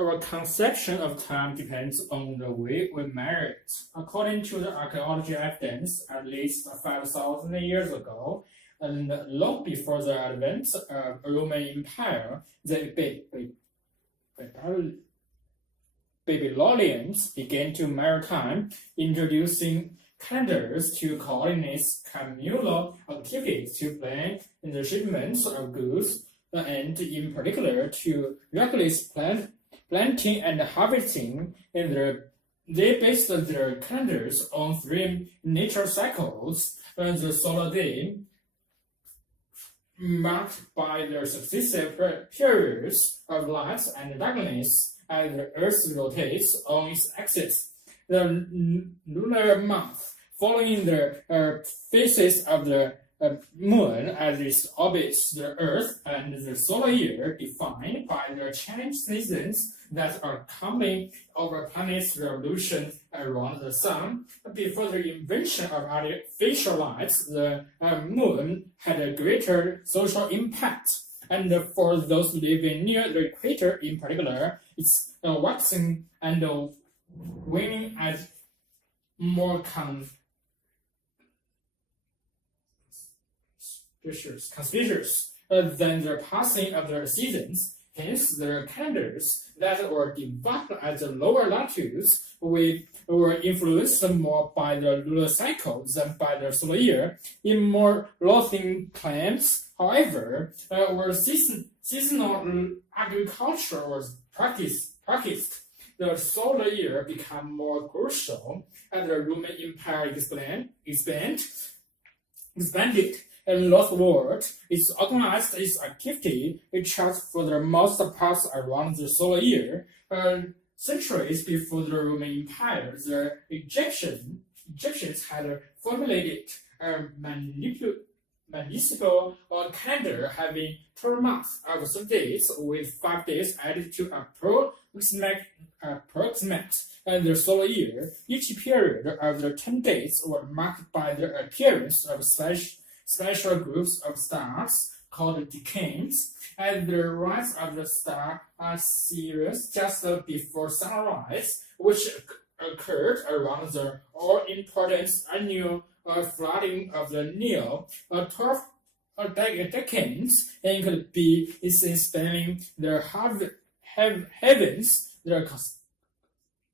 Our conception of time depends on the way we measure it. According to the archaeology evidence, at least 5,000 years ago, and long before the advent of Roman Empire, the Babylonians began to measure time, introducing calendars to coordinate communal activities to plan the shipments of goods, and in particular to regulate planting and harvesting. And they based their calendars on 3 nature cycles: the solar day, marked by the successive periods of light and darkness as the Earth rotates on its axis; the lunar month, following the phases of the Moon as it orbits the Earth; and the solar year, defined by the change seasons that are coming over planet's revolution around the Sun. Before the invention of artificial lights, the Moon had a greater social impact. And for those living near the equator in particular, it's waxing and waning as more conspicuous than the passing of the seasons. Hence, the calendars that were developed at the lower latitudes were influenced more by the lunar cycle than by the solar year. In more northern climes, however, where seasonal agriculture was practiced, the solar year became more crucial as the Roman Empire expanded northward. It's organized its activity, which has for the most part around the solar year. Centuries before the Roman Empire, the Egyptians had formulated a municipal calendar having 12 months of 7 days, with 5 days added to approximate the solar year. Each period of the 10 days were marked by the appearance of special groups of stars called decans. At the rise of the star Sirius just before sunrise, which occurred around the all-important annual flooding of the Nile. 12 decans could be spanning the heavens, the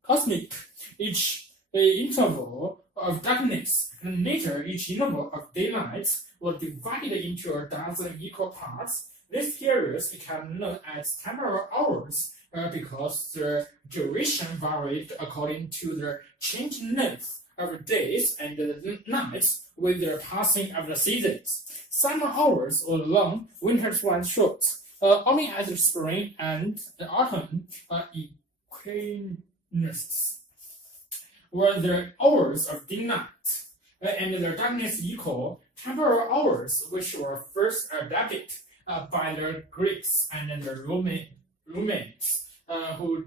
cosmic, each interval of darkness, and later each interval of daylight was divided into a dozen equal parts. These periods became known as temporal hours because the duration varied according to the changing length of days and nights with the passing of the seasons. Summer hours were long, winters were short. Only as the spring and the autumn equinoxes were the hours of day night, and the darkness equal. Temporal hours, which were first adapted by the Greeks and the Romans, who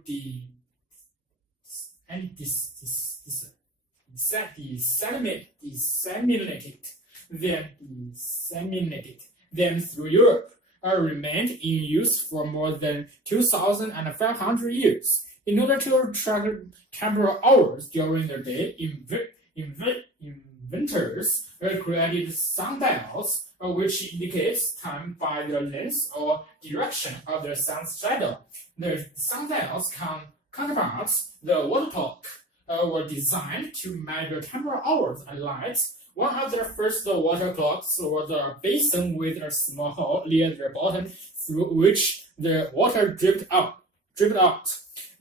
disseminated them through Europe, remained in use for more than 2,500 years. In order to track temporal hours during the day, inventors created sundials, which indicates time by the length or direction of the sun's shadow. The sundials counterparts, the water clock, were designed to measure temporal hours and lights. One of the first water clocks was a basin with a small hole near the bottom through which the water dripped out.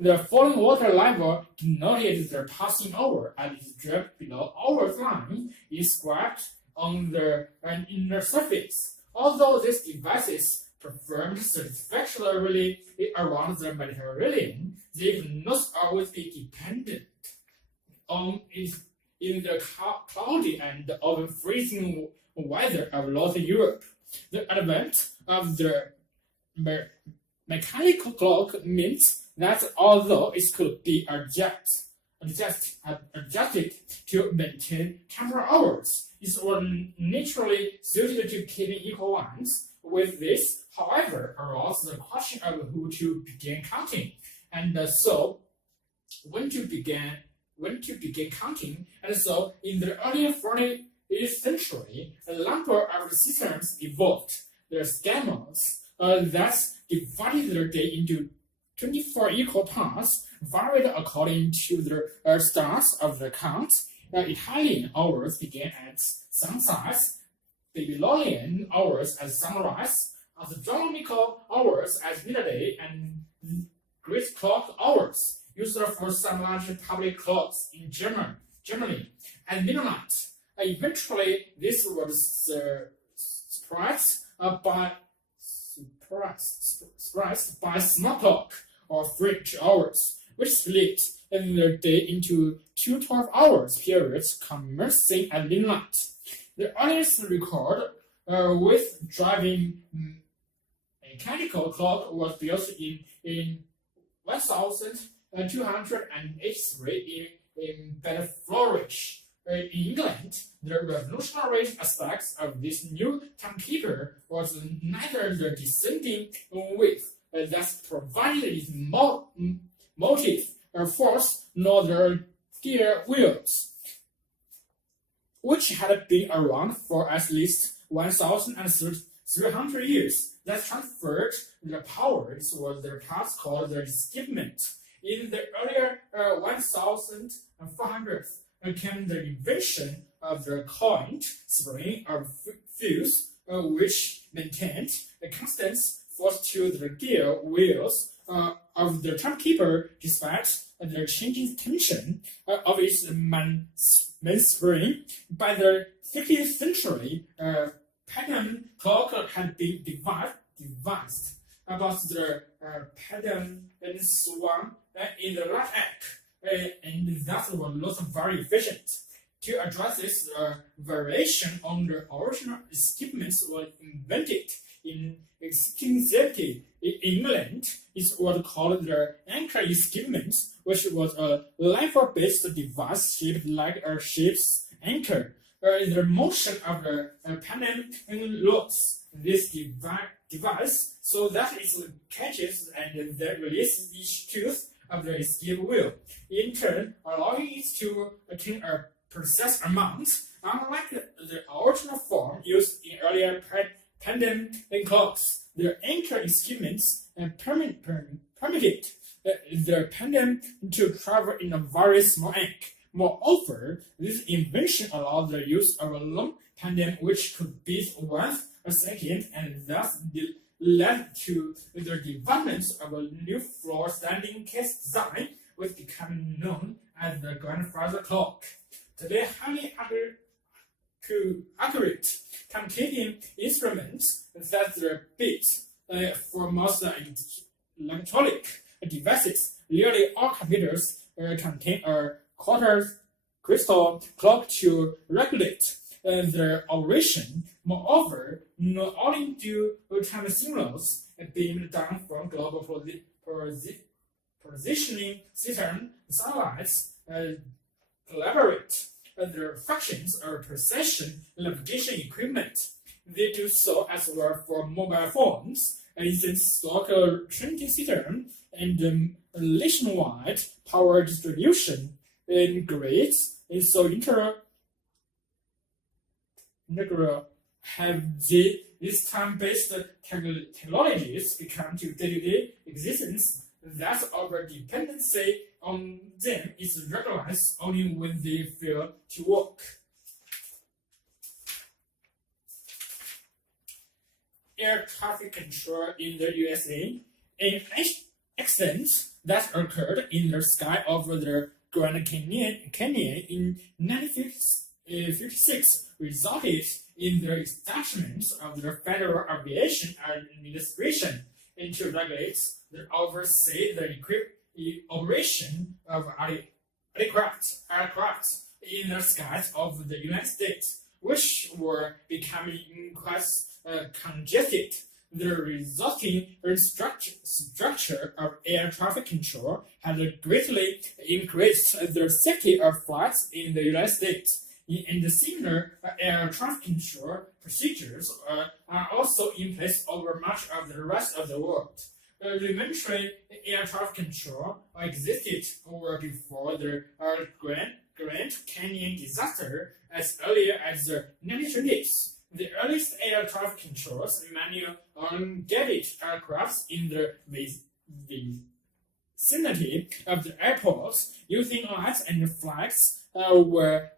The falling water level denoted the passing hour, and its drip below hour line inscribed on the inner surface. Although these devices performed satisfactorily around the Mediterranean, they would not always be dependent on it in the cloudy and often freezing weather of Northern Europe. The advent of the mechanical clock means that although it could be adjusted to maintain temporal hours, it was naturally suited to keeping equal ones. With this, however, arose the question of who to begin counting. And so when to begin counting, and so in the early 14th century, a number of systems evolved. The schemers that divided their day into 24 equal parts varied according to the stars of the count. Italian hours began at sunset, Babylonian hours at sunrise, astronomical hours at midday, and Greek clock hours, used for some large public clocks in Germany, at midnight. Eventually, this was surprised by small clock or French hours, which split the day into two 12-hour periods commencing at midnight. The earliest record with driving mechanical clock was built in 1283 in Bedfordshire, in England. The revolutionary aspects of this new timekeeper was neither the descending width that provided its motive force nor the gear wheels, which had been around for at least 1,300 years, that transferred the power. This was the task called the escapement. In the earlier 1,400s came the invention of the coined spring of fuse, which maintained a constant force to the gear wheels of the timekeeper despite the changing tension of its mainspring. By the 13th century, pattern clock had been devised about the pattern and swan in the right act, and that was not very efficient. To address this variation on the original escapements was invented in 1670 in England. It was called the anchor escapement, which was a lever-based device shaped like a ship's anchor. The motion of the pendant locks this device so that it catches and then releases each tooth of the escape wheel, in turn allowing it to attain a precise amount. Unlike the original form used in earlier pendant clocks, the anchor escapements permitted the pendant to travel in a very small arc. Moreover, this invention allowed the use of a long pendant which could beat once a second, and thus led to the development of a new floor standing case design, which became known as the grandfather clock. Today, highly accurate timekeeping instruments set the beats for most electronic devices. Nearly all computers contain a quarter crystal clock to regulate the operation. Moreover, not only do time signals being done from global positioning system satellites collaborate the functions of precision navigation equipment. They do so as well for mobile phones, since local tracking system and nationwide power distribution grids so integral have these time-based technologies become to day-to-day existence, that our dependency on them is recognized only when they fail to work. Air traffic control in the USA. An accident that occurred in the sky over the Grand Canyon in 1956 resulted in the establishment of the Federal Aviation Administration to regulate the oversee the operation of aircraft in the skies of the United States, which were becoming quite congested. The resulting structure of air traffic control had greatly increased the safety of flights in the United States. And similar air traffic control procedures are also in place over much of the rest of the world. rudimentary air traffic control existed over before the Grand Canyon disaster as early as the 1930s. The earliest air traffic controls manual unguided aircraft in the vicinity of the airports using lights and flags were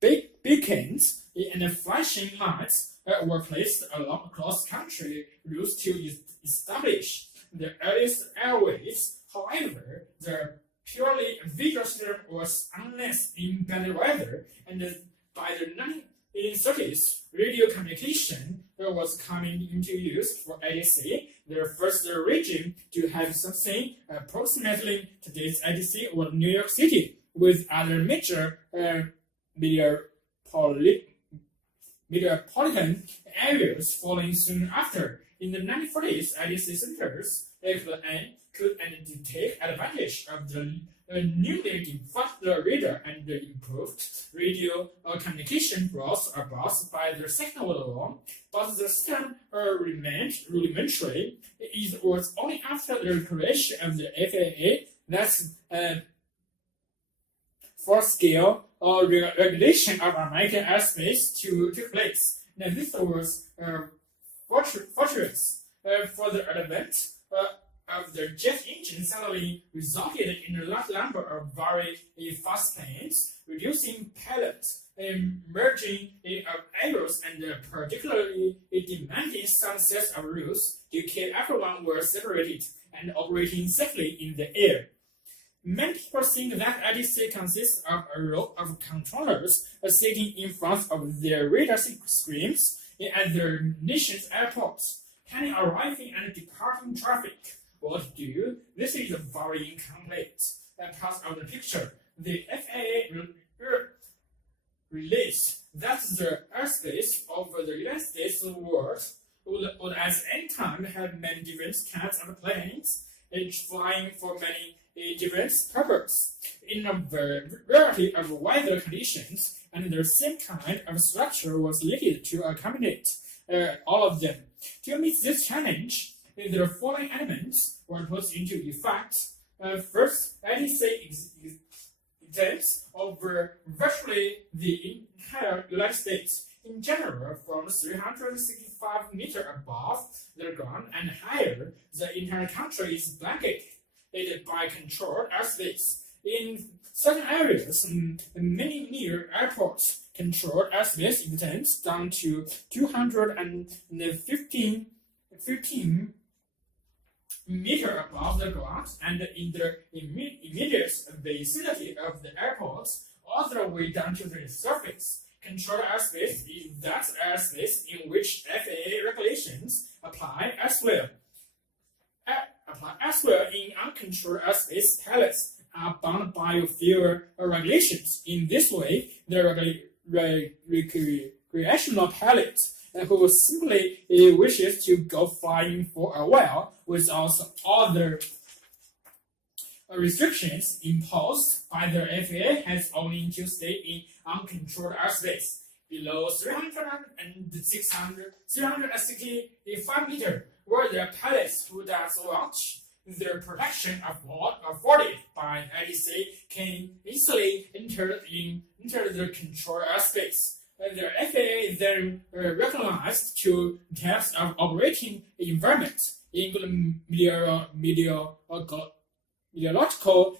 beacons and flashing lights were placed along across country routes to establish the earliest airways. However, the purely visual system was unless in bad weather, and by the 1930s, radio communication was coming into use for ADC. The first region to have something approximately today's ADC was New York City, with other major metropolitan areas following soon after. In the 1940s, ADC centers could take advantage of the newly developed radar and the improved radio communication brought about by the Second World War, but the system remained rudimentary. It was only after the creation of the FAA that full-scale regulation of American airspace took place. Now, this was fortuitous, for the advent of the jet engine suddenly resulted in a large number of very fast planes, reducing payload, merging of errors, and particularly demanding some sets of rules to keep everyone were separated and operating safely in the air. Many people think that ADC consists of a row of controllers sitting in front of their radar screens at their nation's airports, handling arriving and departing traffic. What to do? This is a very incomplete part of the picture. The FAA released that the airspace over the United States would at any time have many different kinds of planes, each flying for many different purposes in a variety of weather conditions, and the same kind of structure was needed to accommodate all of them. To meet this challenge, the following elements were put into effect. First, ADC extends over virtually the entire United States. In general, from 365 meters above the ground and higher, the entire country is blanketed by controlled airspace. In certain areas, many near airports, controlled airspace extends down to 215 meters above the ground, and in the immediate vicinity of the airports, all the way down to the surface. Controlled airspace is that airspace in which FAA regulations apply as well. In uncontrolled airspace, pilots are bound by fewer regulations. In this way, the recreational pilot who simply wishes to go flying for a while without other restrictions imposed by the FAA has only to stay in uncontrolled airspace below 365 meters, where the pilots who does want their protection afforded by ADC can easily enter the controlled airspace. The FAA then recognized two types of operating environment, including meteorological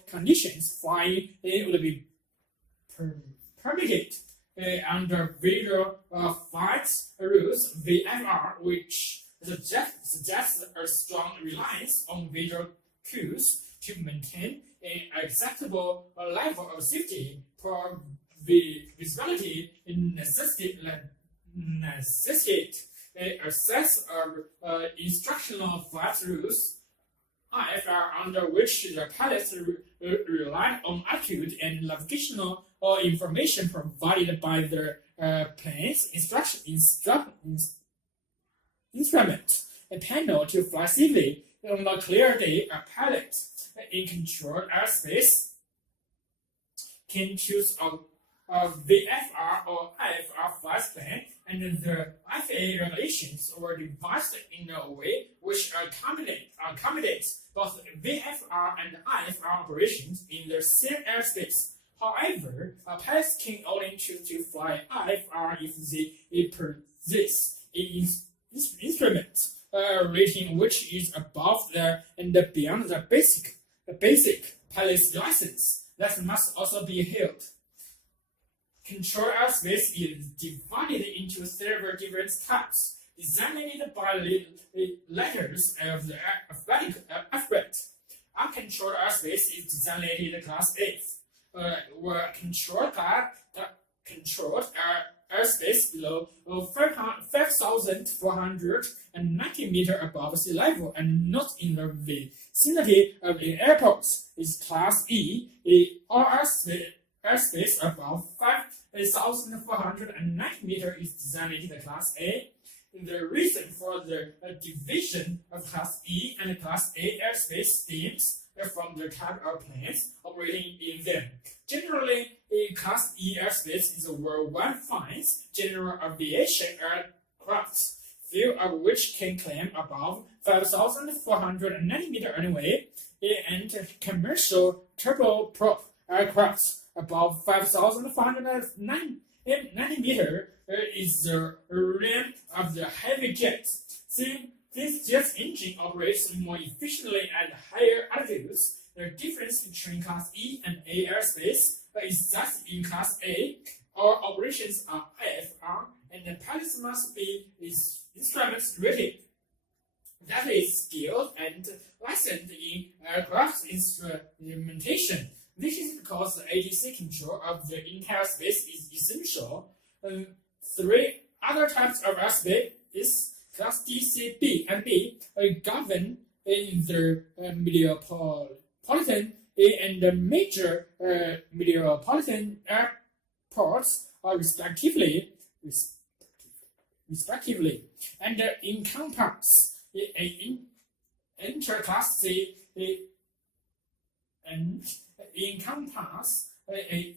conditions. Flying would be permitted under visual flight rules (VFR), which suggests a strong reliance on visual cues to maintain an acceptable level of safety. For visibility necessitate a set of instructional flight rules (IFR), under which the pilots rely on altitude and navigational information provided by the plane's instrument panel to fly safely. On a clear day, a pilot in controlled airspace can choose a VFR or IFR flight plan and the FA regulations were devised in a way which accommodates both VFR and IFR operations in the same airspace. However, pilots can only choose to fly IFR if they possess an instrument rating which is above and beyond the basic pilot's license. That must also be held. Control airspace is divided into several different types, designated by the letters of the alphabet. Uncontrolled airspace is designated Class A, where controlled airspace below 5,490 meters above sea level and not in the vicinity of the airports is Class E, or airspace above 5,490 meters is designated Class A. The reason for the division of Class E and Class A airspace stems from the type of planes operating in them. Generally, a Class E airspace is where one finds general aviation aircraft, few of which can climb above 5,490 meters anyway, and commercial turboprop aircraft above 5,490 meters is the realm of the heavy jets. This jet engine operates more efficiently at higher altitudes. The difference between Class E and A airspace is that in Class A, all operations are IFR, and the pilots must be instruments rated. That is skilled and licensed in aircraft instrumentation. This is because the ATC control of the entire space is essential. Three other types of airspace is Class D, C, B, and B govern in the metropolitan and the major metropolitan airports respectively, and encompass interclass C and encompass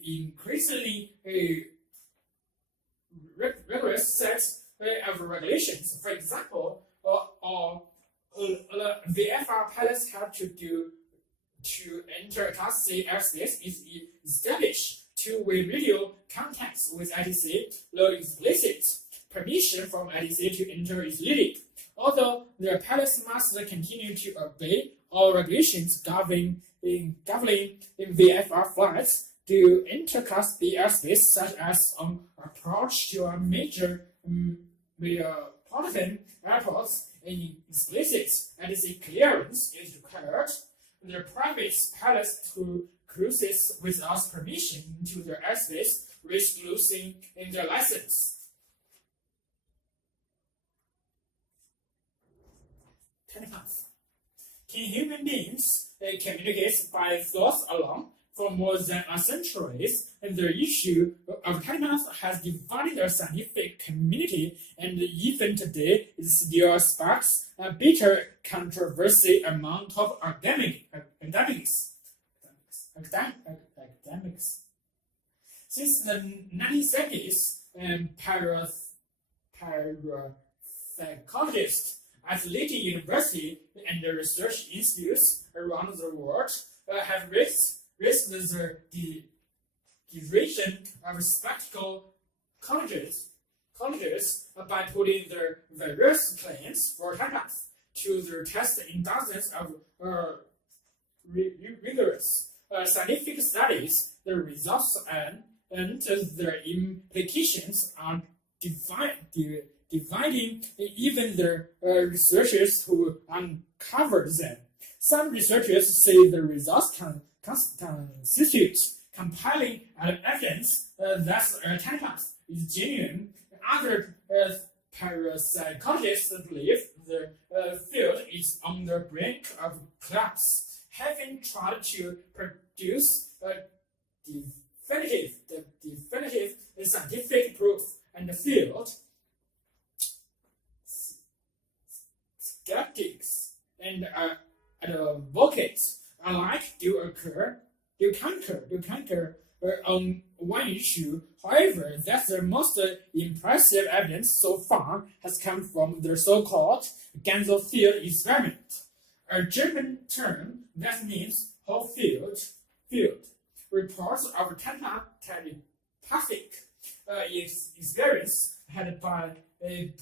increasingly rigorous sets of regulations. For example, the VFR pilots have to enter Class C airspace is establish two-way radio contacts with ITC, though explicit permission from ITC to enter is needed. Although the pilots must continue to obey all regulations governing VFR flights to enter Class B airspace, such as on approach to a major metropolitan airports, and explicit ITC clearance is required. The private pilots who cruises without permission into their airspace risk losing their license. Telepath. Can human beings communicate by thoughts alone for more than a century? And the issue of telepath has divided the scientific community, and even today it still sparks a bitter controversy among top academics. Since the 1970s, parapsychologists at leading universities and research institutes around the world have raised the derision of spectacle colleges by putting their various claims for telepath to their test in dozens of rigorous scientific studies. The results and their implications are dividing even the researchers who uncovered them. Some researchers say the results constitute compelling evidence that telepath is genuine. Other parapsychologists believe the field is on the brink of collapse. Having tried to produce definitive scientific proof and the field, skeptics and advocates alike do concur on one issue. However, that's the most impressive evidence so far has come from the so-called Ganser field experiment, a German term that means whole field. Reports of telepathic experience had by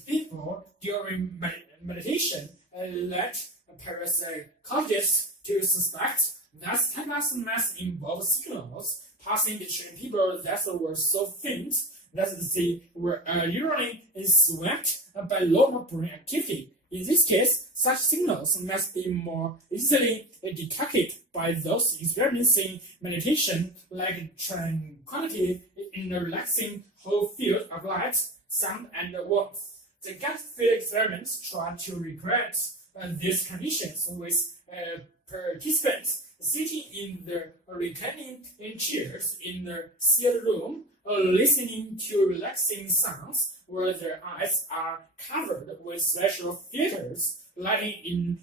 people during meditation led parapsychologists to suspect that telepathy must involve signals passing between people that were so faint that they were literally swept by lower brain activity. In this case, such signals must be more easily detected by those experiencing meditation, like tranquility in a relaxing whole field of light, sound, and warmth. The gut field experiments try to recreate these conditions with participants sitting in the reclining chairs in the sealed room, listening to relaxing sounds where their eyes are covered with special filters lighting in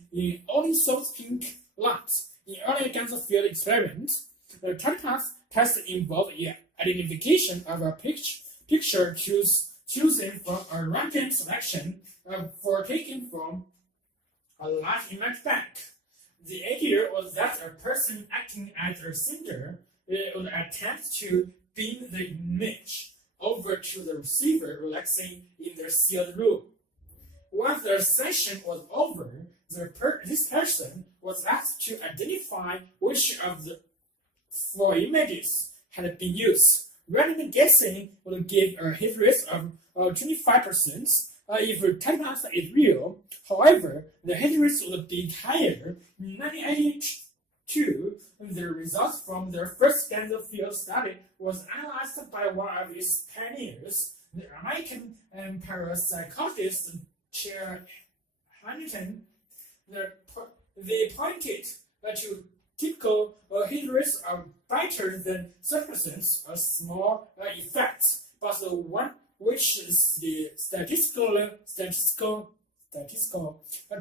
only soft pink light. In early Ganser field experiments, the telepath test involved identification of a picture chosen from a random selection for taken from a large image bank. The idea was that a person acting as a sender would attempt to beam the image over to the receiver relaxing in their sealed room. Once the session was over, this person was asked to identify which of the 4 images had been used. Random guessing would give a hit rate of 25%. If telepathy is real, however, the hit rate would be higher. In 1982, the results from their first Ganser field study was analyzed by one of its pioneers, the American parapsychologist Chair Hamilton. They pointed to typical hit rates are better than 30%, a small effect, but the one which is the statistical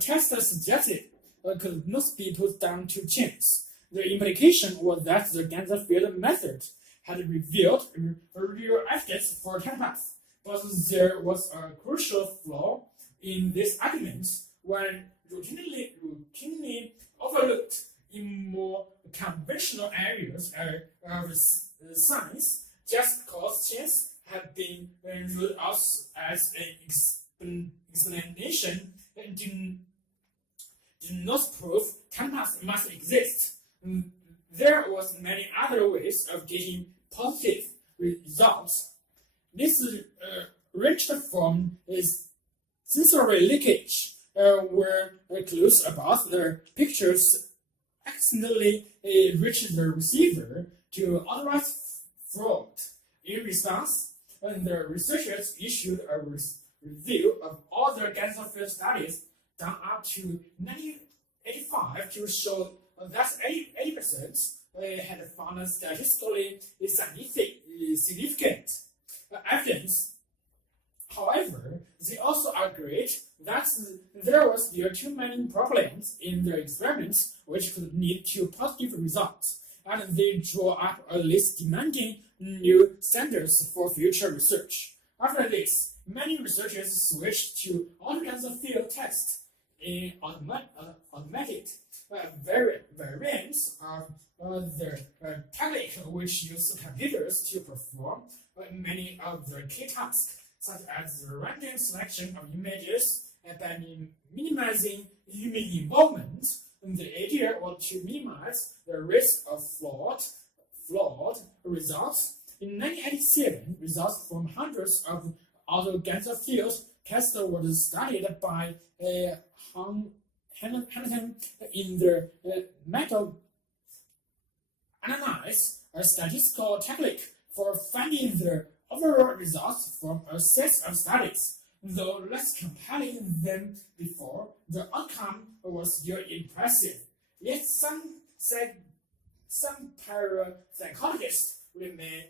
test suggested could not be put down to chance. The implication was that the Ganser field method had revealed real evidence for telepathy, but there was a crucial flaw in this argument when routinely overlooked in more conventional areas of science, just because chance had been ruled out as an explanation did not prove telepathy must exist. There was many other ways of getting positive results. This ranged from sensory leakage, where clues about the pictures accidentally reach the receiver, to outright fraud. In response, the researchers issued a review of all the Ganser field studies done up to 1985 to show that 80% had found statistically significant evidence. However, they also agreed that there were still too many problems in their experiments which could lead to positive results, and they drew up a list demanding new standards for future research. After this, many researchers switched to Ganser field tests in automatic variants of the technique which use computers to perform many of the key tasks, such as the random selection of images, and by minimizing human involvement. The idea was to minimize the risk of flawed results. In 1987, results from hundreds of other Ganser field tests were studied by Hamilton in the meta-analysis, a statistical technique for finding the overall results from a set of studies. Though less compelling than before, the outcome was still impressive. Yet some parapsychologists remain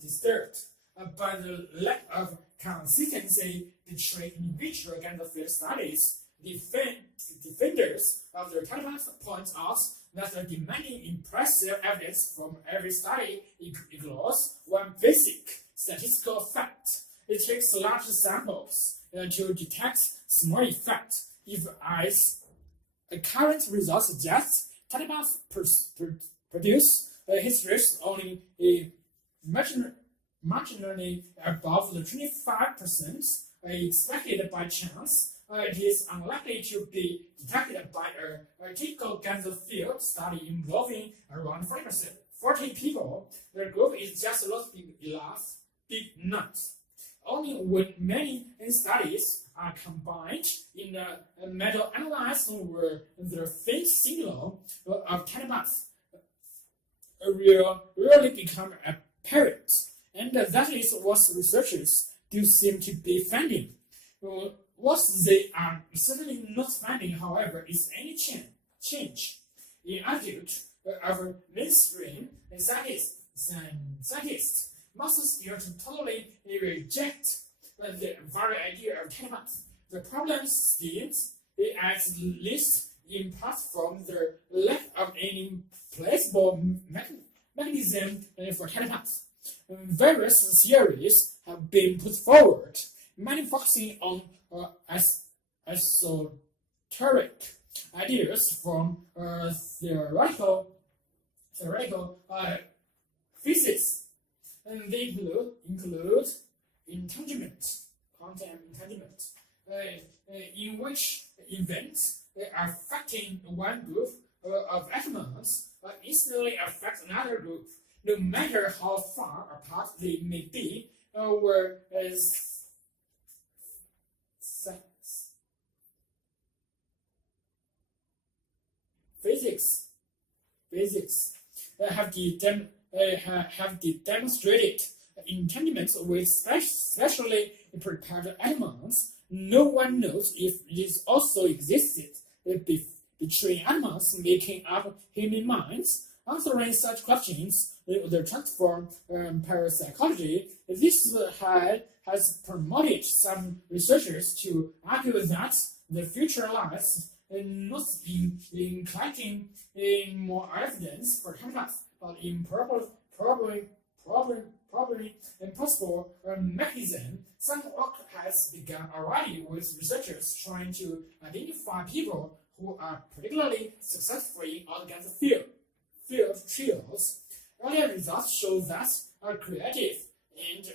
disturbed by the lack of consistency between individual Ganser field studies. defenders of the telepath point out that the demanding impressive evidence from every study ignores one basic statistical fact. It takes large samples to detect small effects. If as a current result suggests, telepaths produce histories only marginally above the 25% expected by chance. It is unlikely to be detected by a typical Ganser field study involving around 40 people. The group is just not big enough. Only when many studies are combined in a meta-analysis where the faint signal of telepaths really become apparent. And that is what researchers do seem to be finding. What they are certainly not finding, however, is any change in attitude of mainstream scientists must still totally reject the very idea of telepath. The problem stems at least in part from the lack of any plausible mechanism for telepath. Various theories have been put forward, many focusing on esoteric ideas from theoretical physics. And they include quantum entanglement, in which events affecting one group of atoms instantly affect another group, no matter how far apart they may be, whereas physics have demonstrated entanglement with specially prepared atoms. No one knows if this also existed between atoms making up human minds. Answering such questions the transform parapsychology. This has promoted some researchers to argue that the future lies not in collecting more evidence for telepath, but in probably impossible mechanism. Some work has begun already with researchers trying to identify people who are particularly successful in organ field trials. Earlier results show that creative and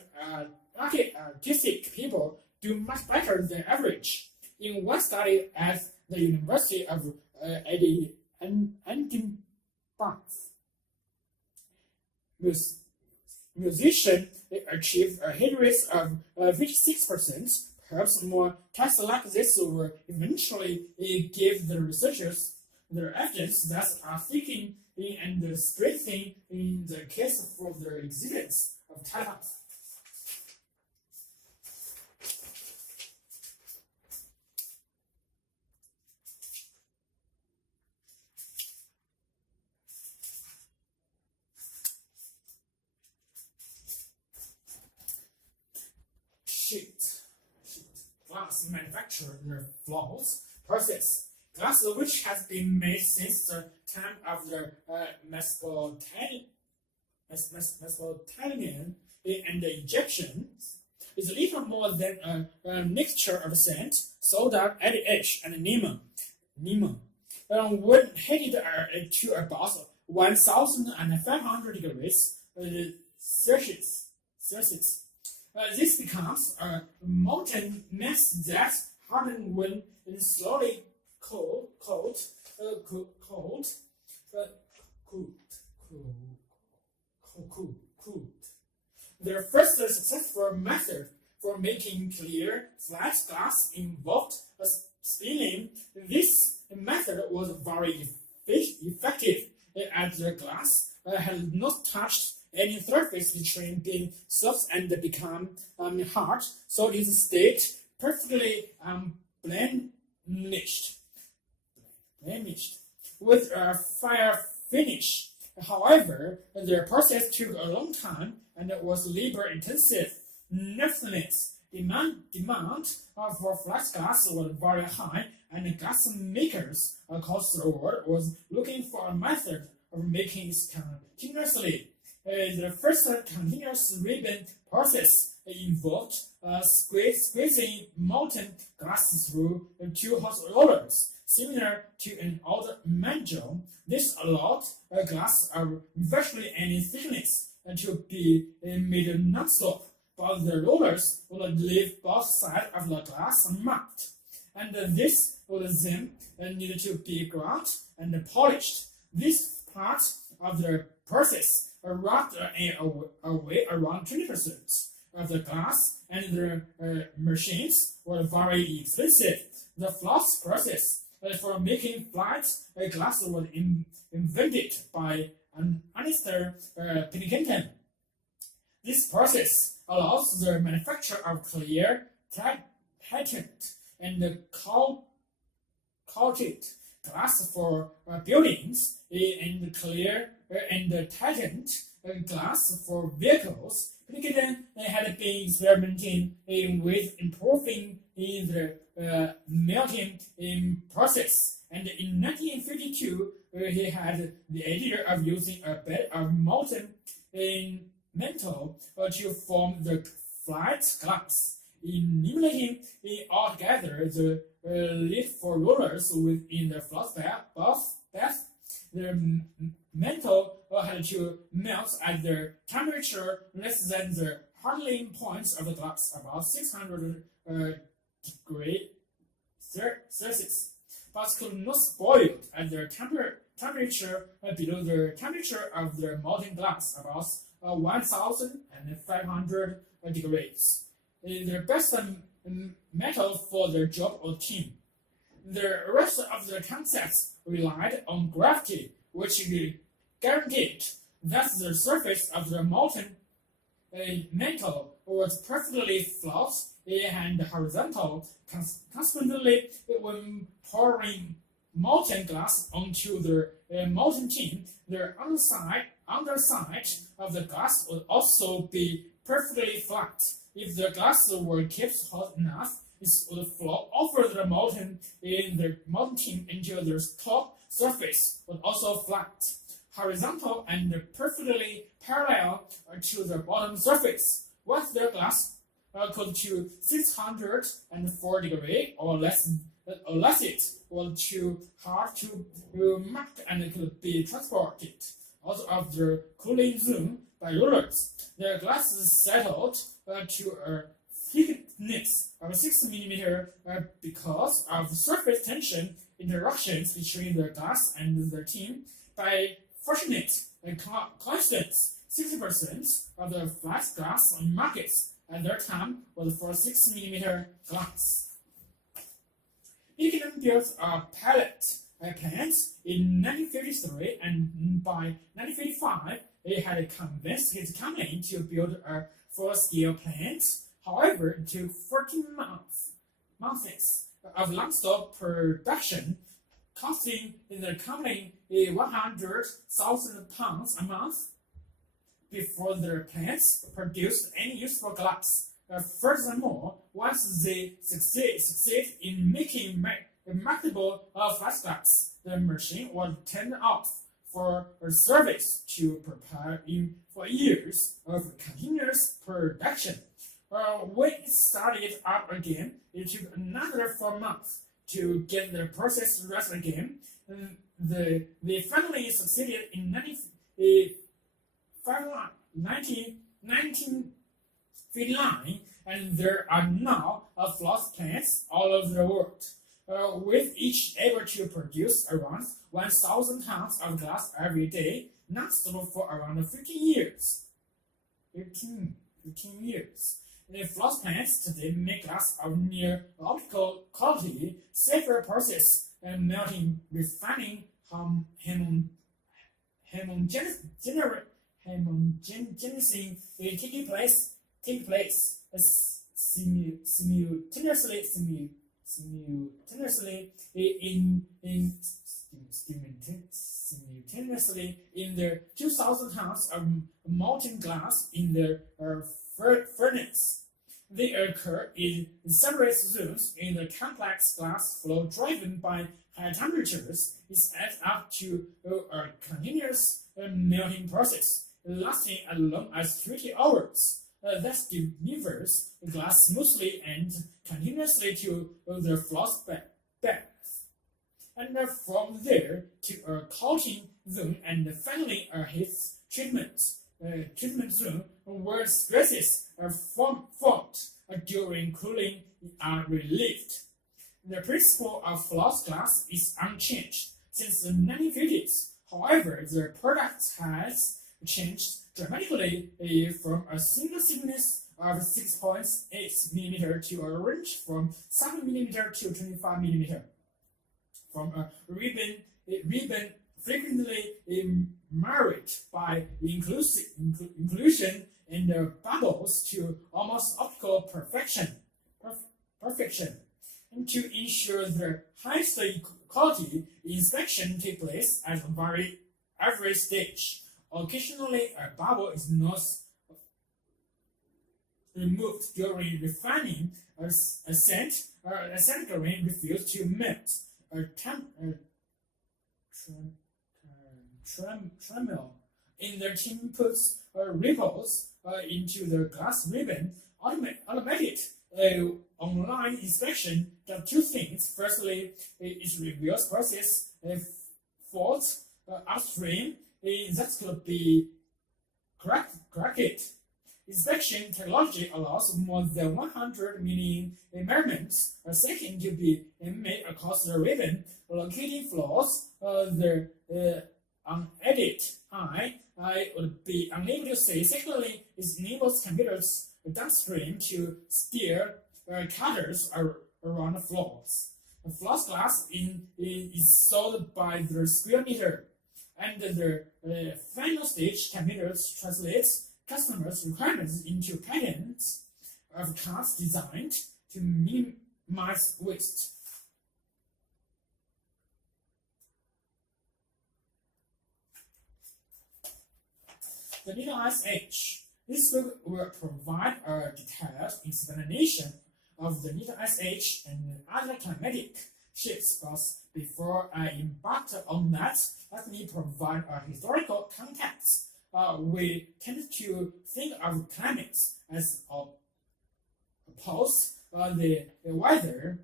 artistic people do much better than average. In one study at the University of Edinburgh, musicians achieved a hit rate of 56%. Perhaps more tests like this will eventually give the researchers the evidence that are seeking and strengthening in the case for the existence of telepath. Glass manufacture flaws process. Glass, which has been made since the time of the Mesopotamian and the Egyptians, is little more than a mixture of sand, soda, ash, and lemon. When heated to about 1,500 degrees Celsius, this becomes a molten mass that hardens when slowly cooled. The first successful method for making clear, flat glass involved spinning. This method was very effective, as the glass had not touched any surface between being soft and become hard, so it stayed perfectly blemished with a fair finish. However, the process took a long time and was labor-intensive. Nevertheless, Demand for flat glass was very high, and glass makers across the world was looking for a method of making it continuously. The first continuous ribbon process involved squeezing molten glass through two hot rollers, similar to an old mantle. This allowed glass of virtually any thickness to be made non-stop, but the rollers would leave both sides of the glass marked, and this would then need to be ground and polished. This part of the process rubbed away around 20% of the glass, and the machines were very expensive. The floss process for making flat glass was invented by Alistair Pilkington. This process allows the manufacture of clear, patent, and coated glass for buildings, and clear and patent glass for vehicles. Pilkington had been experimenting with improving the melting process, and in 1952 he had the idea of using a bed of molten metal to form the flat glass. Eliminating altogether the lid for rollers within the floss bath, the metal had to melt at the temperature less than the hardening point of the glass, about 600 degrees Celsius, but could not spoil at the temperature below the temperature of the molten glass, about 1,500 degrees. The best metal for the job or team. The rest of the concepts relied on gravity, which guaranteed that the surface of the molten metal was perfectly flat and horizontal. Consequently, when pouring molten glass onto the molten tin, the underside of the glass would also be perfectly flat. If the glass were kept hot enough, it would flow over the molten tin until the top surface was also flat, horizontal, and perfectly parallel to the bottom surface. Once the glass cooled to 604 degrees or less, it was too hard to melt and could be transported out of the cooling zone by rollers. The glass settled to a thickness of 6 mm because of surface tension interactions between the glass and the tin. By fortunate coincidence, 60% of the flat glass markets at that time was for 6 mm glass. Pilkington built a pilot plant in 1953, and by 1955, he had convinced his company to build a full-scale plant. However, it took 14 months of non-stop production, costing the company £100,000 a month before the plants produced any useful glass. Furthermore, once they succeed in making marketable flat glass, the machine was turned off for a service to prepare for years of continuous production. When it started up again, it took another 4 months to get the process right again. They finally succeeded in 1959, and there are now floss plants all over the world, with each able to produce around 1,000 tons of glass every day, non-stop for around 15 years. The floss plants today make glass of near optical quality, safer process, and melting, refining, homogenizing take place simultaneously in the 2,000 tons of molten glass in the furnace. They occur in separate zones in the complex glass flow driven by high temperatures. It adds up to a continuous melting process lasting as long as 30 hours. That delivers glass smoothly and continuously to the floss bed. And from there to a coating zone and finally a heat treatment zone where stresses are formed during cooling are relieved. The principle of floss glass is unchanged since the 1950s. However, the product has changed dramatically from a single thickness of 6.8 mm to a range from 7 mm to 25 mm. From a ribbon frequently married by inclusion in the bubbles to almost optical perfection. And to ensure the highest quality, inspection takes place at every stage. Occasionally, a bubble is not removed during refining. A scent grain refused to melt. A tremor in the tin puts ripples into the glass ribbon. Automated online inspection does two things. Firstly, it reveals process faults upstream that could be corrected. Inspection technology allows more than 100 million measurements a second to be made across the ribbon, locating flaws. The unaided eye would be unable to see. Secondly, it enables computers downstream to steer cutters around the flaws. The floss glass is sold by the square meter, and the final stage computers translates customers' requirements into patterns of cards designed to minimize waste. The little SH. This book will provide a detailed explanation of the little SH and other climatic shifts, but before I embark on that, let me provide a historical context. We tend to think of climates as opposed the weather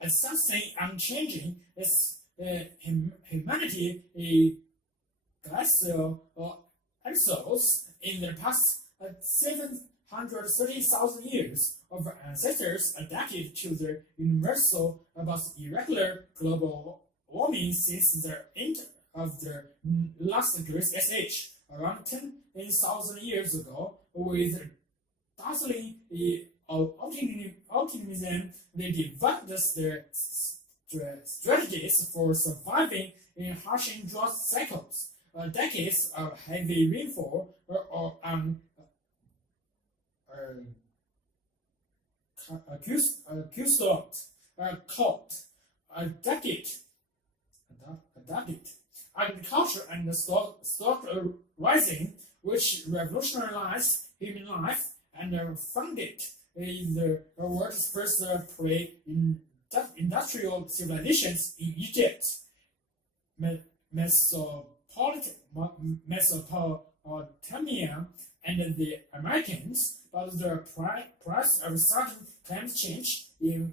as something unchanging. As humanity glacial episodes in the past 730,000 years, our ancestors adapted to the universal but irregular global warming since the end of the last great SH around 10,000 years ago. With dazzling optimism, they developed their strategies for surviving in harsh drought cycles. Decades of heavy rainfall or adapted. Agriculture and stock rising, which revolutionized human life and founded the world's first pre-industrial civilizations in Egypt, Mesopotamia, and the Americans, but the price of sudden climate change in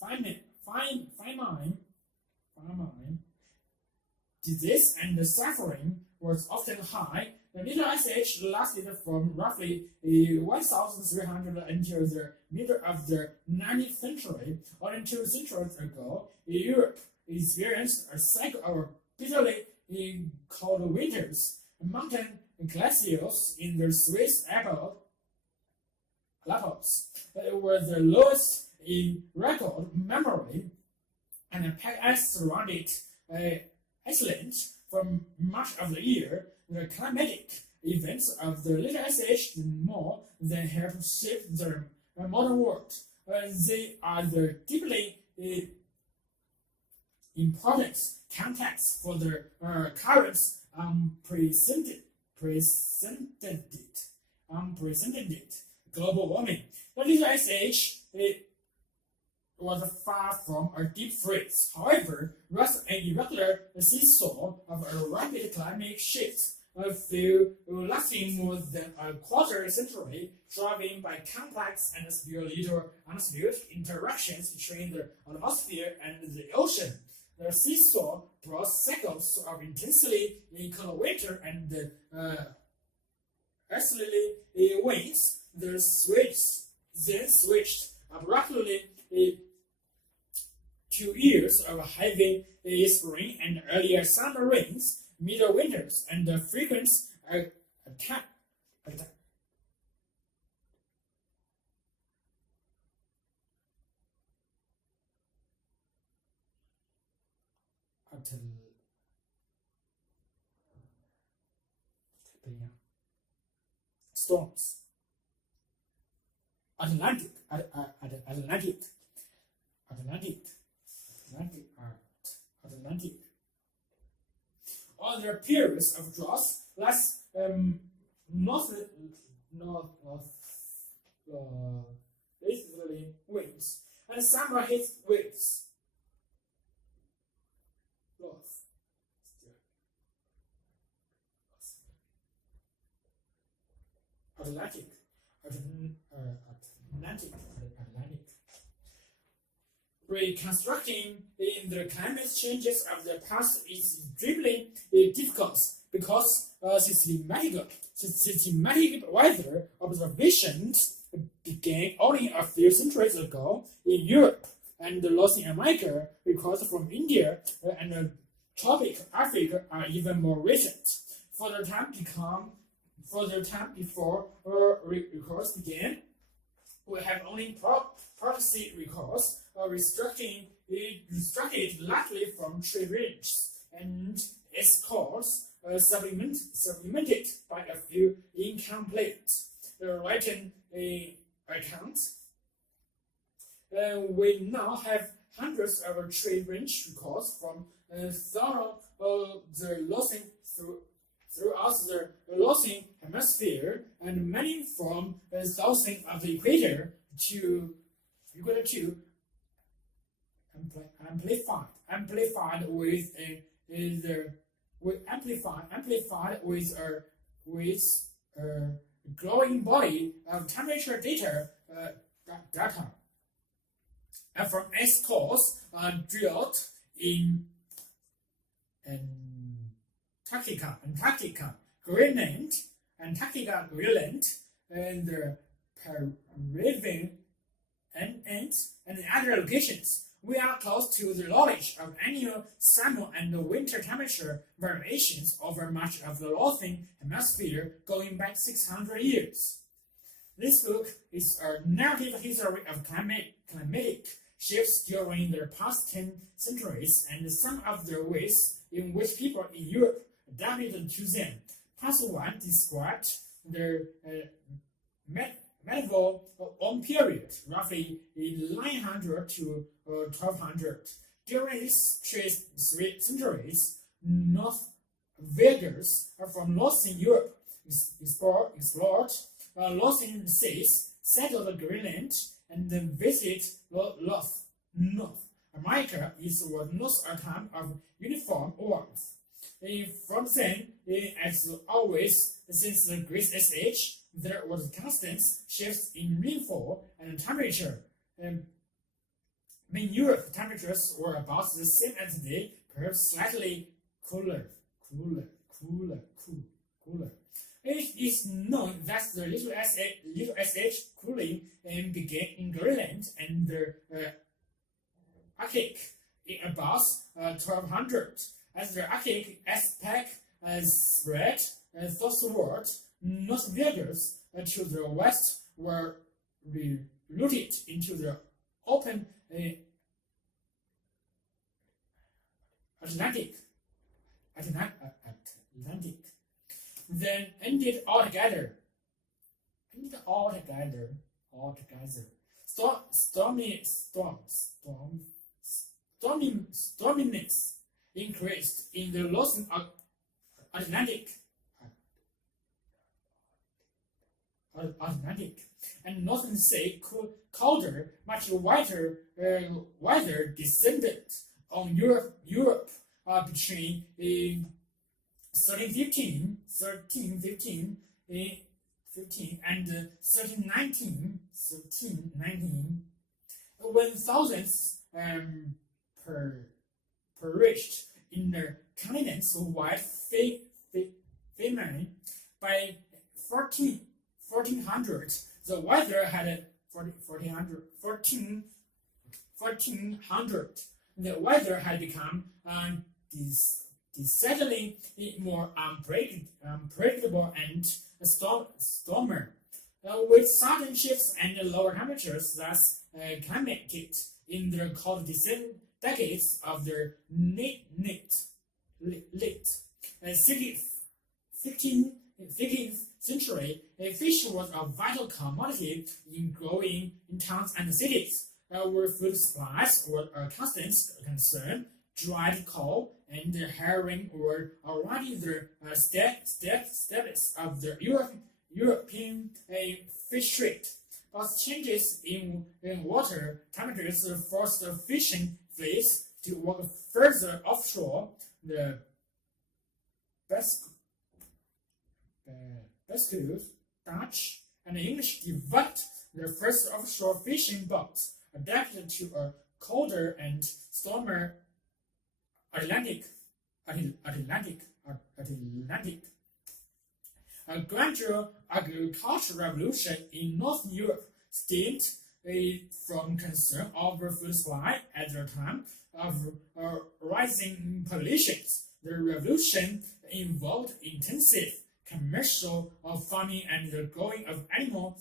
famine, disease and suffering was often high. The little SH lasted from roughly 1,300 until the middle of the 19th century. Only 2 centuries ago, Europe experienced a cycle of bitterly cold winters. Mountain glaciers in the Swiss Alps were the lowest in record memory, and pack ice surrounded Iceland for much of the year. The climatic events of the little SH more than help shape the modern world. They are the deeply important context for the current unprecedented global warming. The little ice age was far from a deep freeze. However, was an irregular seesaw of a rapid climate shift, lasting more than a quarter century, driven by complex and atmospheric interactions between the atmosphere and the ocean. The seesaw brought cycles of intensely cold winter and easterly winds. Then switched abruptly to years of heavy spring and earlier summer rains, middle winters, and frequent attack. Storms. Atlantic. Other periods of droughts, less northeasterly winds, and summer heat waves. Atlantic. Reconstructing in the climate changes of the past is extremely difficult because systematic weather observations began only a few centuries ago in Europe and Latin America, because from India and tropic Africa are even more recent. For the time before records began, we have only policy records restricted largely from tree ranges, and its course supplemented by a few incomplete written accounts. We now have hundreds of tree range records from throughout the northern hemisphere, and many from south of the equator to amplified with a growing body of temperature data. And from its course, drought in Antarctica, Greenland, and the Peruvian and other locations. We are close to the knowledge of annual summer and winter temperature variations over much of the northern hemisphere going back 600 years. This book is a narrative history of climatic shifts during the past 10 centuries and some of the ways in which people in Europe adapted to them. Part 1 described the medieval period, roughly 900 to 1200. During these 3 centuries, Northwesterners from northern Europe explored northern seas, settled Greenland, and then visited North America. It was not a time of uniform warmth. From then, as always, since the Great Ice Age, there was constant shifts in rainfall and temperature. In Europe, temperatures were about the same as today, perhaps slightly cooler. It is known that the little ice age cooling began in Greenland and the Arctic in about 1200. As the Arctic ice pack spread southward, Northwesterners to the west were rerouted into the open Atlantic, then ended altogether. Storminess increased in the northern Atlantic. Atlantic, and Northern Sea colder, much wider descended on Europe between 1315 and 1319, when thousands perished in the continent's wide famine. By 1400, the weather had 1400, the weather had become decidedly more unpredictable and stormier, with sudden shifts and lower temperatures thus culminated in the cold decades of the late 15th century. Fish was a vital commodity in growing in towns and cities, where food supplies were a constant concern. Dried coal and herring were already the staples of the European fish trade. But changes in water temperatures forced fishing fleets to walk further offshore. The Basque, Dutch, and English developed their first offshore fishing boats, adapted to a colder and stormier Atlantic. A gradual agricultural revolution in North Europe stemmed from concern over food supply at the time of rising populations. The revolution involved intensive commercial farming and the growing of annual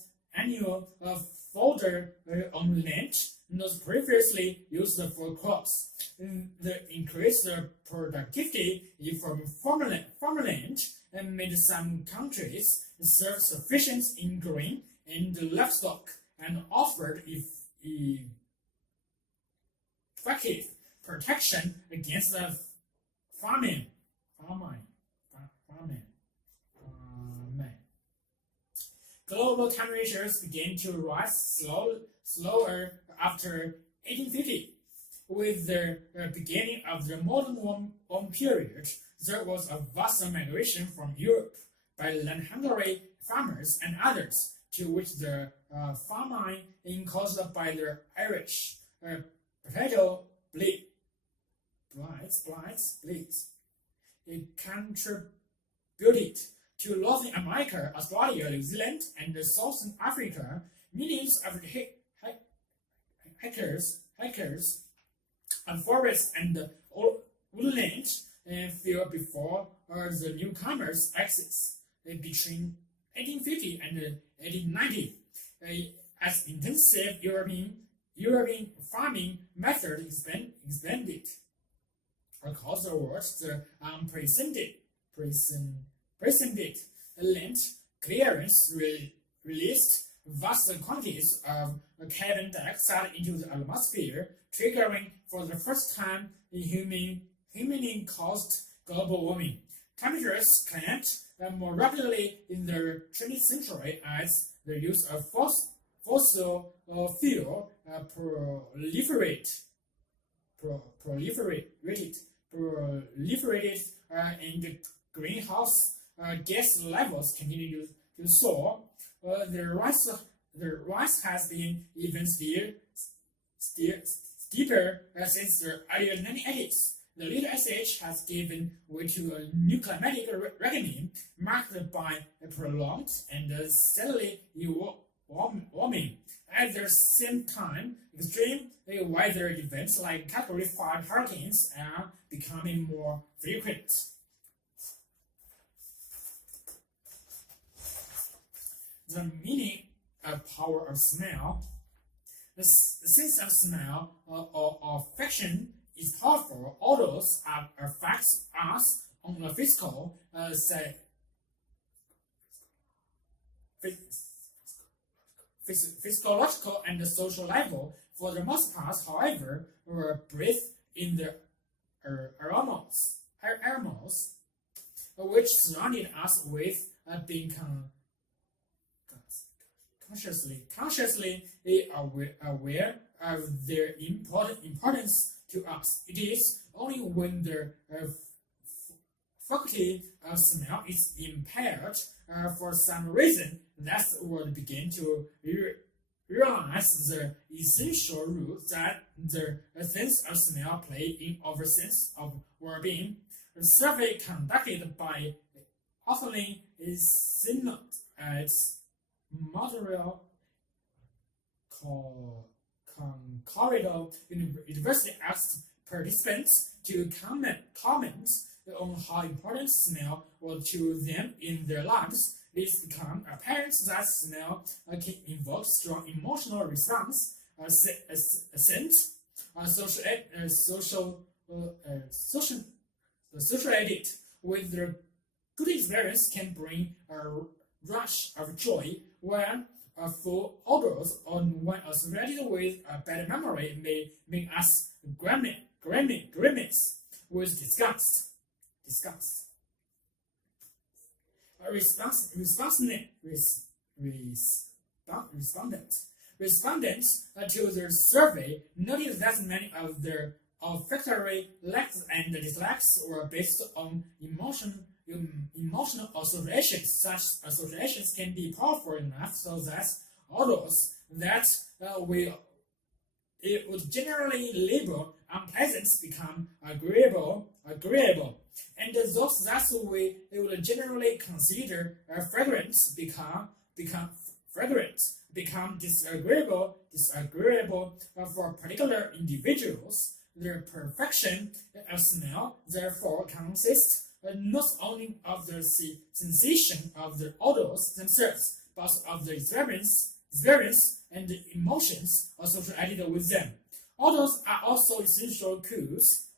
fodder on land not previously used for crops. The increased productivity from farmland made some countries self-sufficient in grain and livestock and offered effective protection against the famine. Global temperatures began to rise slower after 1850. With the beginning of the modern warm period, there was a vast migration from Europe by land-hungry farmers and others, to which the famine caused by the Irish potato blight. It contributed to North America, Australia, New Zealand, and Southern Africa. Millions of hectares of forest and woodland fell before the newcomers' access. Between 1850 and 1890, as intensive European farming method expanded across the world, the unprecedented land clearance released vast quantities of carbon dioxide into the atmosphere, triggering for the first time human-caused global warming. Temperatures climbed more rapidly in the 20th century as the use of fossil fuel proliferated and greenhouse gas levels continued to soar. The rise has been even steeper since the early 1980s. The Little Ice Age has given way to a new climatic regime marked by a prolonged and steadily warming. At the same time, extreme weather events like Category 5 hurricanes are becoming more frequent. The meaning of power of smell. The sense of smell or affection is powerful. Odors affects us on a physiological and social level. For the most part, however, we breathe in the aromas which surrounded us with being consciously aware of their importance to us. It is only when the faculty of smell is impaired for some reason that we begin to realize the essential role that the sense of smell play in our sense of well-being. A survey conducted by Authorling Synod at Montreal Colorado University asked participants to comment on how important smell was to them in their lives. It's become apparent that smell can invoke strong emotional response, associated with the good experience can bring a rush of joy, when full odors or when associated with a bad memory may make us grimace with disgust. Respondents to the survey noted that many of their olfactory likes and dislikes were based on emotional associations. Such associations can be powerful enough so that odors that we would generally label unpleasant become agreeable, and those that we would generally consider fragrant become disagreeable for particular individuals. The perfection of smell therefore consists not only of the sensation of the odors themselves, but of the experience and the emotions associated with them. Odors are also essential cues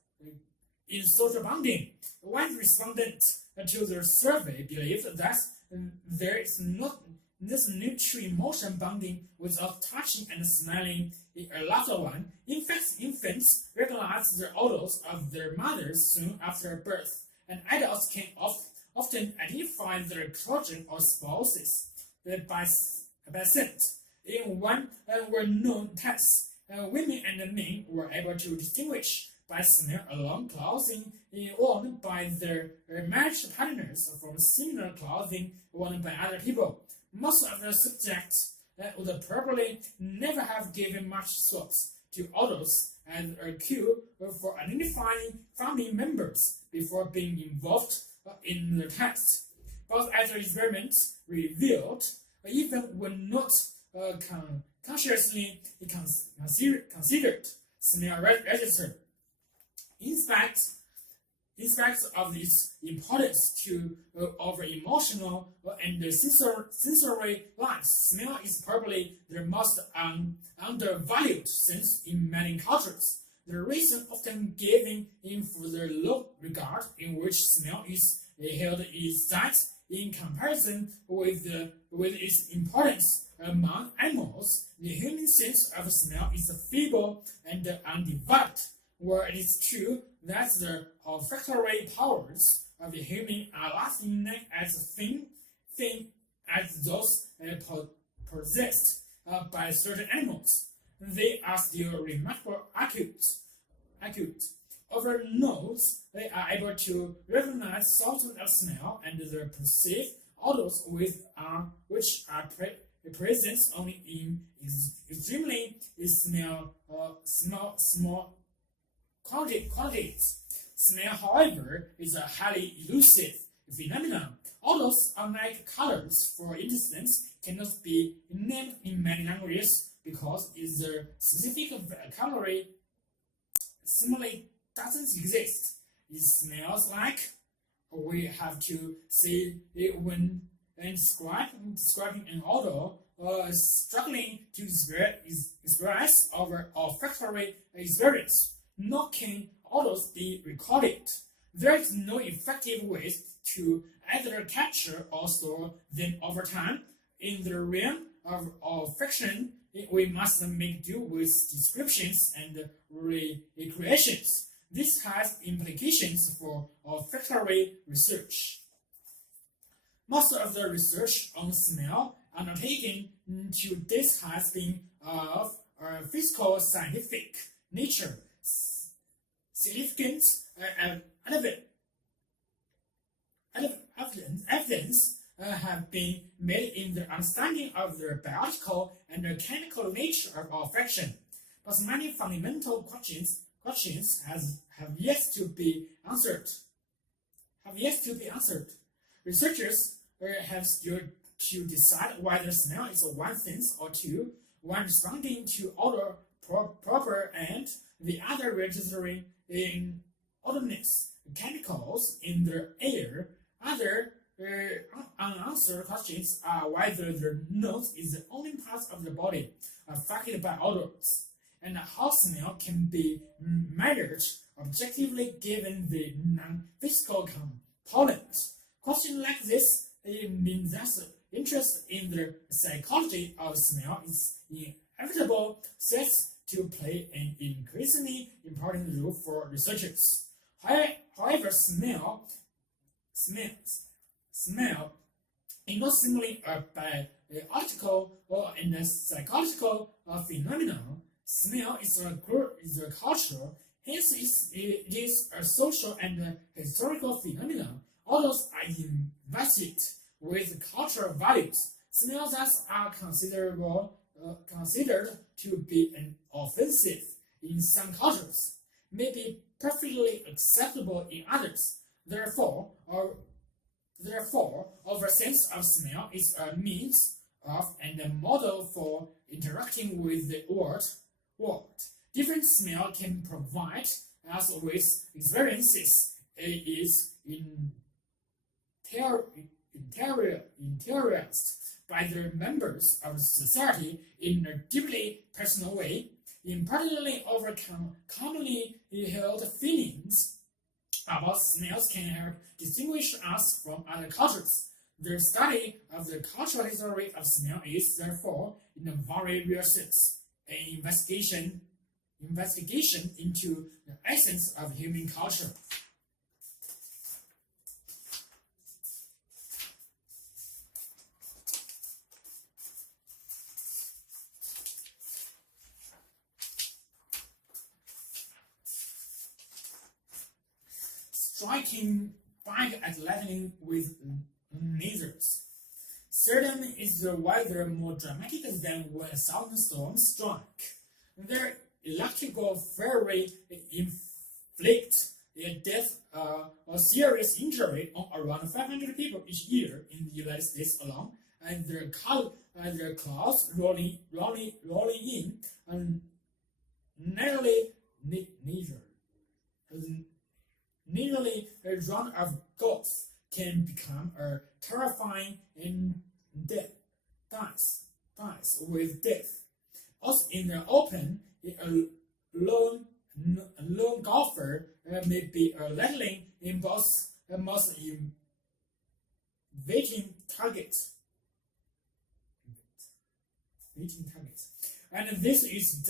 in social bonding. One respondent to the survey believed that there is not this mutual emotion bonding without touching and smelling a loved one. In fact, infants recognize the odors of their mothers soon after birth, and adults can often identify their children or spouses by scent. In one well-known test, women and men were able to distinguish by smell along clothing worn by their marriage partners from similar clothing worn by other people. Most of the subjects would probably never have given much thought to odors as a cue for identifying family members before being involved in the test. But as the experiment revealed, even when not consciously considered, smell register. In spite of its importance to our emotional and sensory lives, smell is probably the most undervalued sense in many cultures. The reason often given in for the low regard in which smell is held is that, in comparison with its importance among animals, the human sense of smell is feeble and undeveloped. Where it is true that the olfactory powers of the human are not as thin as those possessed by certain animals, they are still remarkably acute. Our nose, they are able to recognize sources of smell and the perceived odors which are present only in extremely small quantities. Smell, however, is a highly elusive phenomenon. Odors, unlike colors, for instance, cannot be named in many languages because the specific vocabulary simply doesn't exist. It smells like. We have to say it when describing an odor, struggling to express our olfactory experience. Nor can odors be recorded. There is no effective way to either capture or store them over time. In the realm of olfaction, we must make do with descriptions and recreations. This has implications for olfactory research. Most of the research on smell undertaken to this has been of physical scientific nature. Significant evidence have been made in the understanding of the biological and the chemical nature of affection, but many fundamental questions have yet to be answered. Researchers have still to decide whether smell is one sense or two, one responding to odor proper and the other registering in odorless chemicals in the air. Other unanswered questions are whether the nose is the only part of the body affected by odors, and how smell can be measured objectively given the non-physical components. Questions like this mean that interest in the psychology of smell is inevitable set to play an increasingly important role for researchers. However, smell is not simply a biological or a psychological phenomenon. Smell is a cultural, hence it is a social and historical phenomenon. Odors are invested with cultural values. Smells that are considered to be offensive in some cultures may be perfectly acceptable in others. Therefore, our sense of smell is a means of and a model for interacting with the world. Different smell can provide us with experiences interiorized by the members of society in a deeply personal way, importantly overcome commonly held feelings about smells can help distinguish us from other cultures. The study of the cultural history of smell is, therefore, in a very real sense, an investigation into the essence of human culture. Striking back at lightning with lasers. Certain is the weather more dramatic than when a thunderstorm strike. Their electrical fury inflict a death or serious injury on around 500 people each year in the United States alone, and their clouds rolling in nearly a round of golf can become a terrifying and dies with death. Also in the open, a lone golfer may be rattling in both most inviting targets. And this is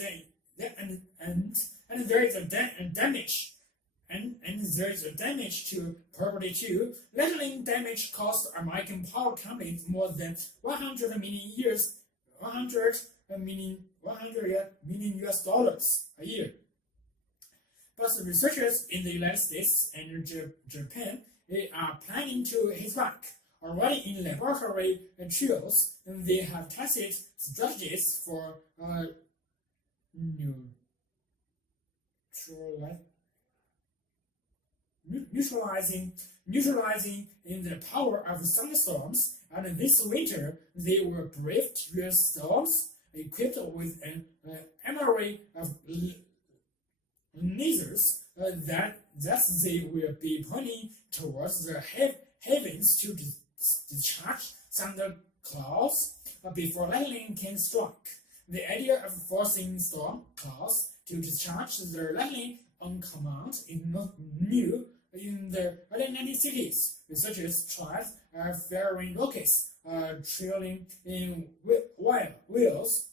and there is a damage. And there is a damage to property too. Rattling damage cost American power companies more than 100 million US dollars a year. But researchers in the United States and Japan are planning to hit back. Already in laboratory trials, they have tested strategies for neutralizing in the power of thunderstorms, and this winter they were braved US storms equipped with an armory of lasers that they will be pointing towards the heavens to discharge thunder clouds before lightning can strike. The idea of forcing storm clouds to discharge the lightning on command is not new. In the early 1960s, researchers tried firing rockets trailing in wheels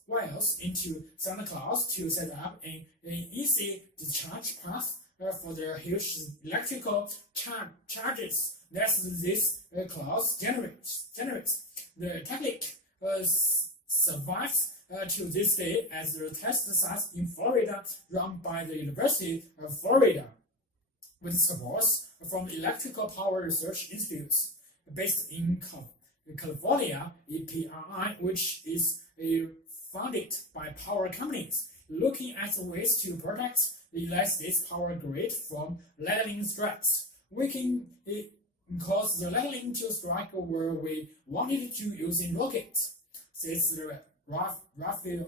into thunder clouds to set up an easy discharge path for the huge electrical charges that these clouds generate. The technique survives to this day as the test site in Florida run by the University of Florida, with support from the Electrical Power Research Institute based in California, EPRI, which is funded by power companies, looking at ways to protect the United States power grid from lightning strikes. We can cause the lightning to strike where we wanted to using rockets, says Raphael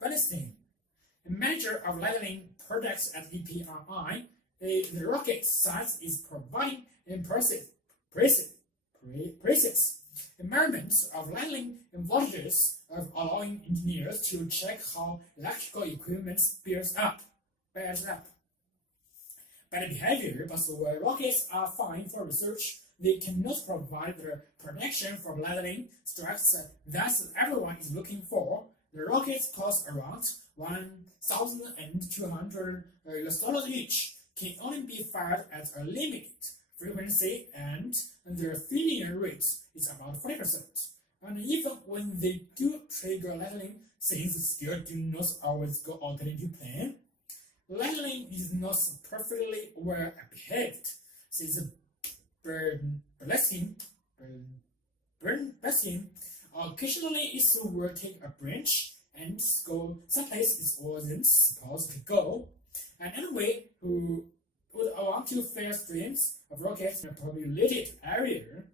Bernstein, manager of lightning projects at EPRI. The rocket site is providing impressive precise measurements of lightning voltages, of allowing engineers to check how electrical equipment bears up. Bad behavior, but where rockets are fine for research, they cannot provide the protection from lightning strikes that everyone is looking for. The rockets cost around $1,200 each, can only be fired at a limited frequency, and their failure rate is about 40%. And even when they do trigger lightning, things still do not always go according to plan. Lightning is not perfectly well behaved, says Bernstein. Occasionally it will take a branch and go someplace it wasn't supposed to go. And anyway, who would want to fire streams of rockets in a populated area,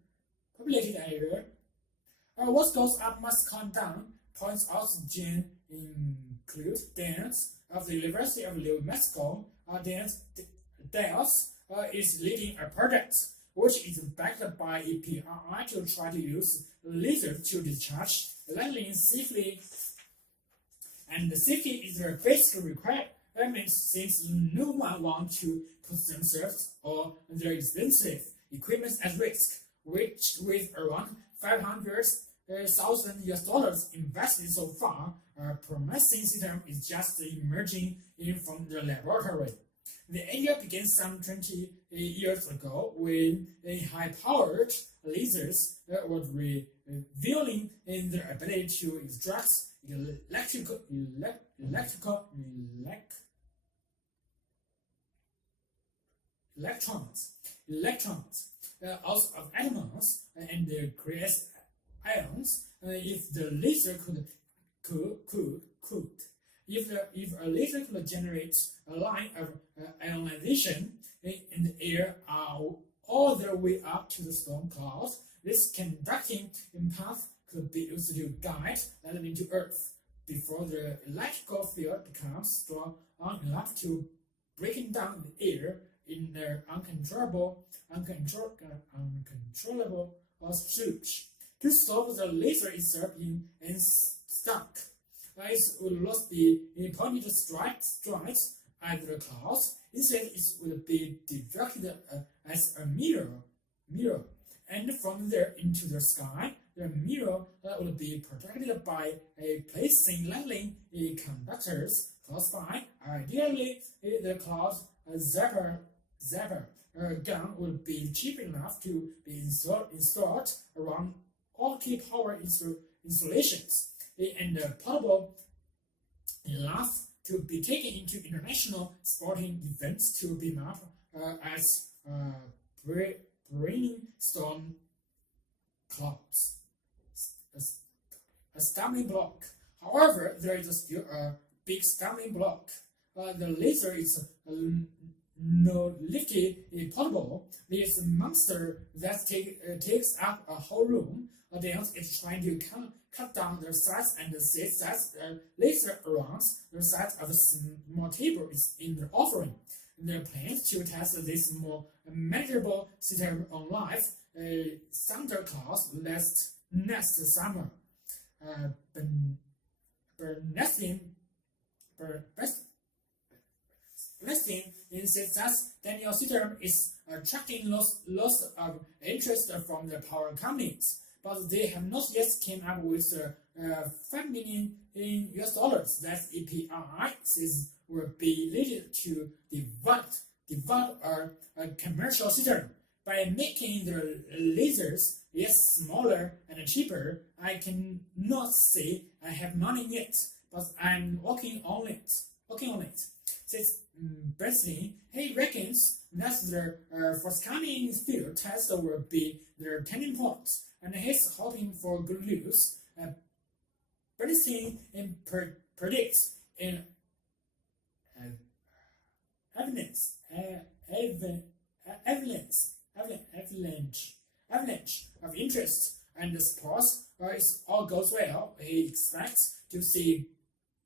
what goes up must come down, points out Jane include Dance of the University of New Mexico. Dance is leading a project which is backed by EPRI to try to use lasers to discharge lightning safely. And the safety is a basic requirement since no one wants to put themselves or their expensive equipment at risk, which with around $500,000 invested so far, a promising system is just emerging from the laboratory. The idea began some 20 years ago when high-powered lasers were revealing their ability to extract electrons out of atoms and create ions. If the laser if a laser could generate a line of ionization in the air all the way up to the storm clouds, this conducting path could be used to guide lightning to Earth before the electrical field becomes strong enough to breaking down the air in an uncontrollable surge. To stop the laser itself being stuck, it will not be pointed strikes at the clouds. Instead, it will be directed as a mirror, and from there into the sky. The mirror will be protected by placing lightning conductors close by. Ideally, the cloud zapper gun will be cheap enough to be installed around all key power installations and portable enough to be taken into international sporting events to be mapped as brainstorm clouds. A stumbling block. However, there is still a big stumbling block. The laser is no lifted portable. This monster that takes up a whole room. Then it's trying to cut down the size and sets that laser around the size of a small table is in the offering. The plans to test this more manageable system on live Santa Claus next summer. Bernstein insists that Daniel system is attracting lots of interest from the power companies, but they have not yet came up with $5 million that EPRI says will be needed to develop a commercial system. by making the lasers less smaller and cheaper, I cannot say I have money yet, but I'm working on it. Says Bernstein, he reckons that the forthcoming field test will be the turning point, and he's hoping for good news. Bernstein predicts an avalanche of interest and support. If all goes well, he expects to see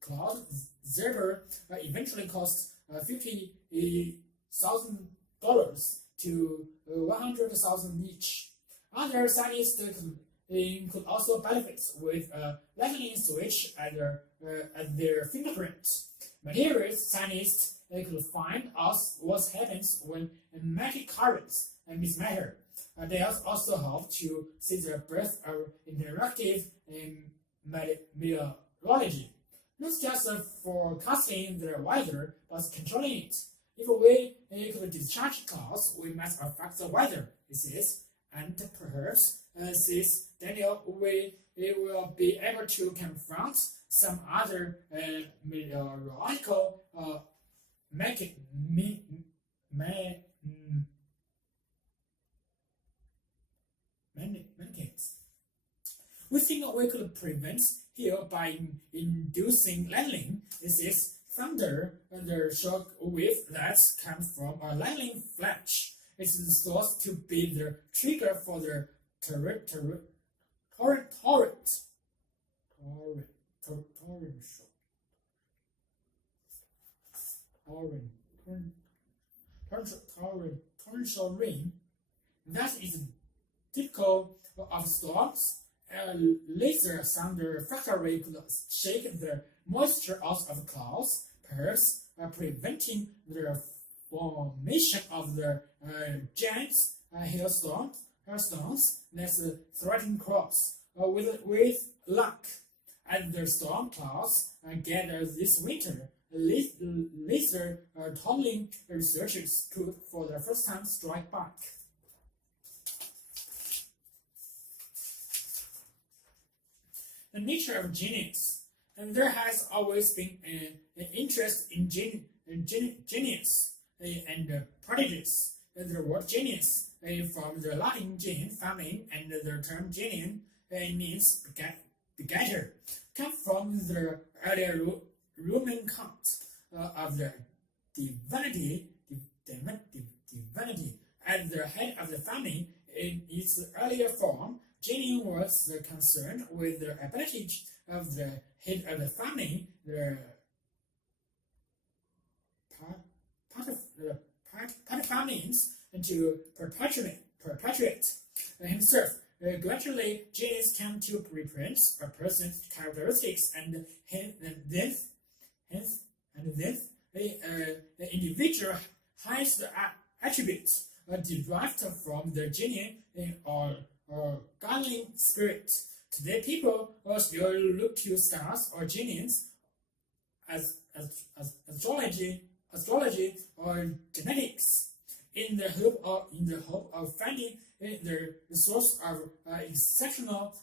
Cloud Zebra eventually cost $50,000 to $100,000 each. Other scientists could also benefit with a lightning switch at their fingerprint. Materials scientists could find out what happens when magnetic currents mismeasure. They also hope to see the birth of interactive meteorology, not just forecasting the weather, but controlling it. If we could discharge clouds, we might affect the weather, he says, and perhaps, says Daniel, we will be able to confront some other meteorological mechanics. We think we could prevent here by inducing lightning. This is thunder and the shock wave that comes from a lightning flash. It's thought to be the trigger for the torrent torrential rain. That is typical of storms. Laser thunder factory could shake the moisture out of clouds, perhaps preventing the formation of the giant hailstones that threaten crops. With luck, as the storm clouds gather this winter, laser tunneling researchers could for the first time strike back. The nature of genius. And there has always been an interest in genius and prodigies. The word genius from the Latin gene family, and the term genius means begetter, come from the earlier Roman cult of the divinity as the head of the family. In its earlier form, genius was concerned with the ability of the head of the family, the paterfamilies, to perpetuate himself. Gradually, genius came to represent a person's characteristics, and then the individual has the attributes derived from the genius or guardian spirit. Today, people still look to stars or genius as astrology or genetics in the hope of finding the source of exceptional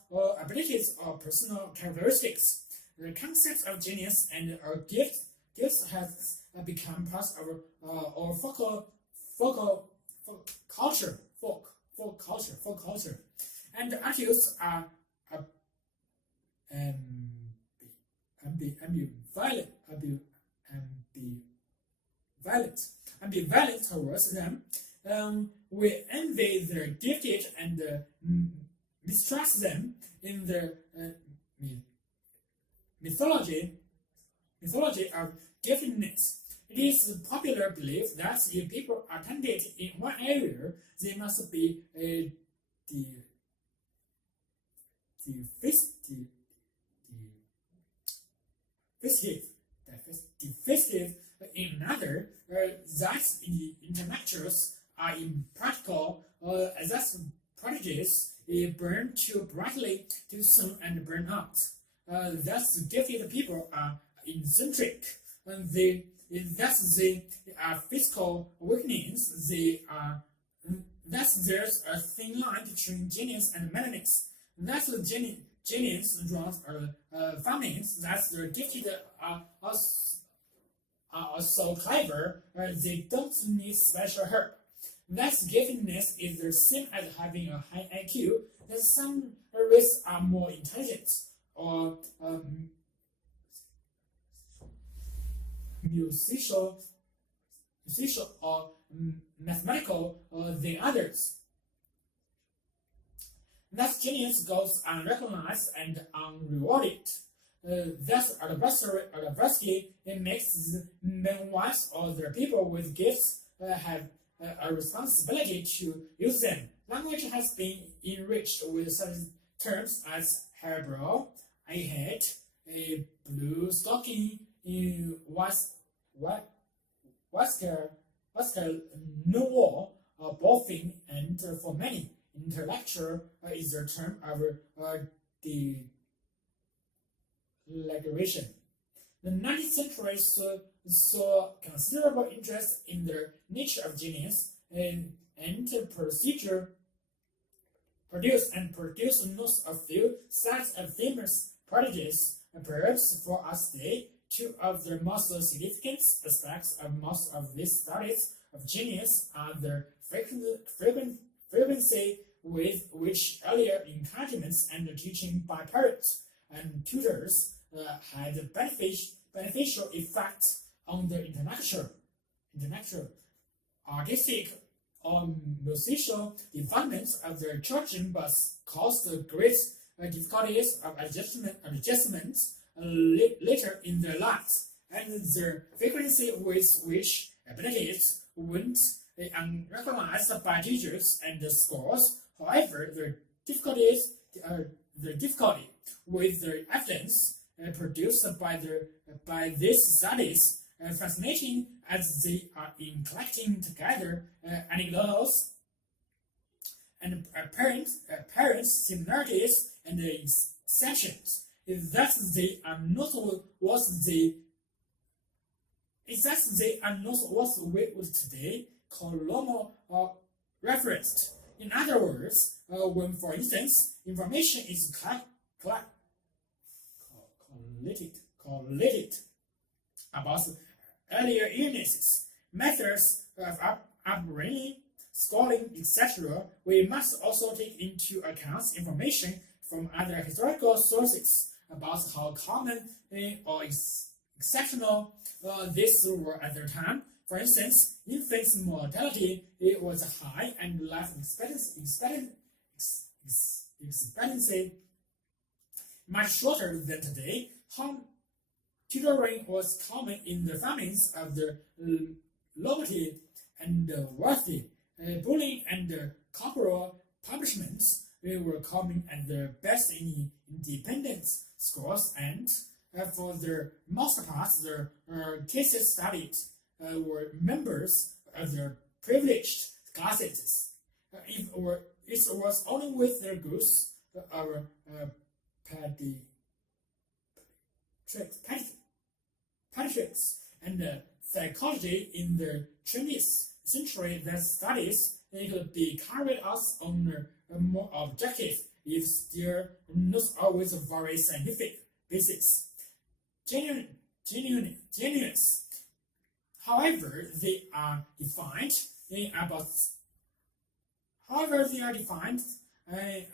abilities or personal characteristics. The concept of genius and gifts has become part of our folk culture, and the artists are ambivalent towards them. We envy the gifted and mistrust them. In the mythology of giftedness, it is popular belief that if people are talented in one area, they must be defective in another. That intellectuals are impractical, that prodigies burn too brightly, too soon, and burn out. Thus, gifted people are eccentric, and they are physical weakenings. Thus, there's a thin line between genius and madness. Thus, genius runs families that the gifted are so clever they don't need special help. Thus, giftedness is the same as having a high IQ. That some races are more intelligent or musical or mathematical than others. Thus, genius goes unrecognized and unrewarded. Thus, adversity makes men wise, or the people with gifts have a responsibility to use them. Language has been enriched with such terms as hairbrow, a hat, a blue stocking, wasker, no wall, boffin, and for many, intellectual is the term of delegation. The 19th century saw considerable interest in the nature of genius and produced not a few such famous prodigies. Perhaps for us today, two of the most significant aspects of most of these studies of genius are the frequency with which earlier encouragements and teaching by parents and tutors had beneficial effects on the intellectual, artistic, or musical developments of the children, but caused great difficulties of adjustment later in their lives, and the frequency with which abilities went unrecognized by teachers and schools. However, the difficulty with the evidence produced by these studies fascinating as they are in collecting together anecdotes and apparent similarities and exceptions. Thus, they are not what we would today call normal or referenced. In other words, when, for instance, information is collated about earlier illnesses, methods of upbringing, schooling, etc., we must also take into account information from other historical sources about how common or exceptional these were at the time. For instance, infant mortality was high and life expectancy much shorter than today. Home tutoring was common in the families of the nobility and wealthy. Bullying and corporal punishments were common at the best in independent schools, and for the most part, the cases studied were members of the privileged classes. It was only with their goods or pediatrics and psychology in the 20th century that studies could be carried out on a more objective, if still not always very scientific basis. Genuineness. However, they are defined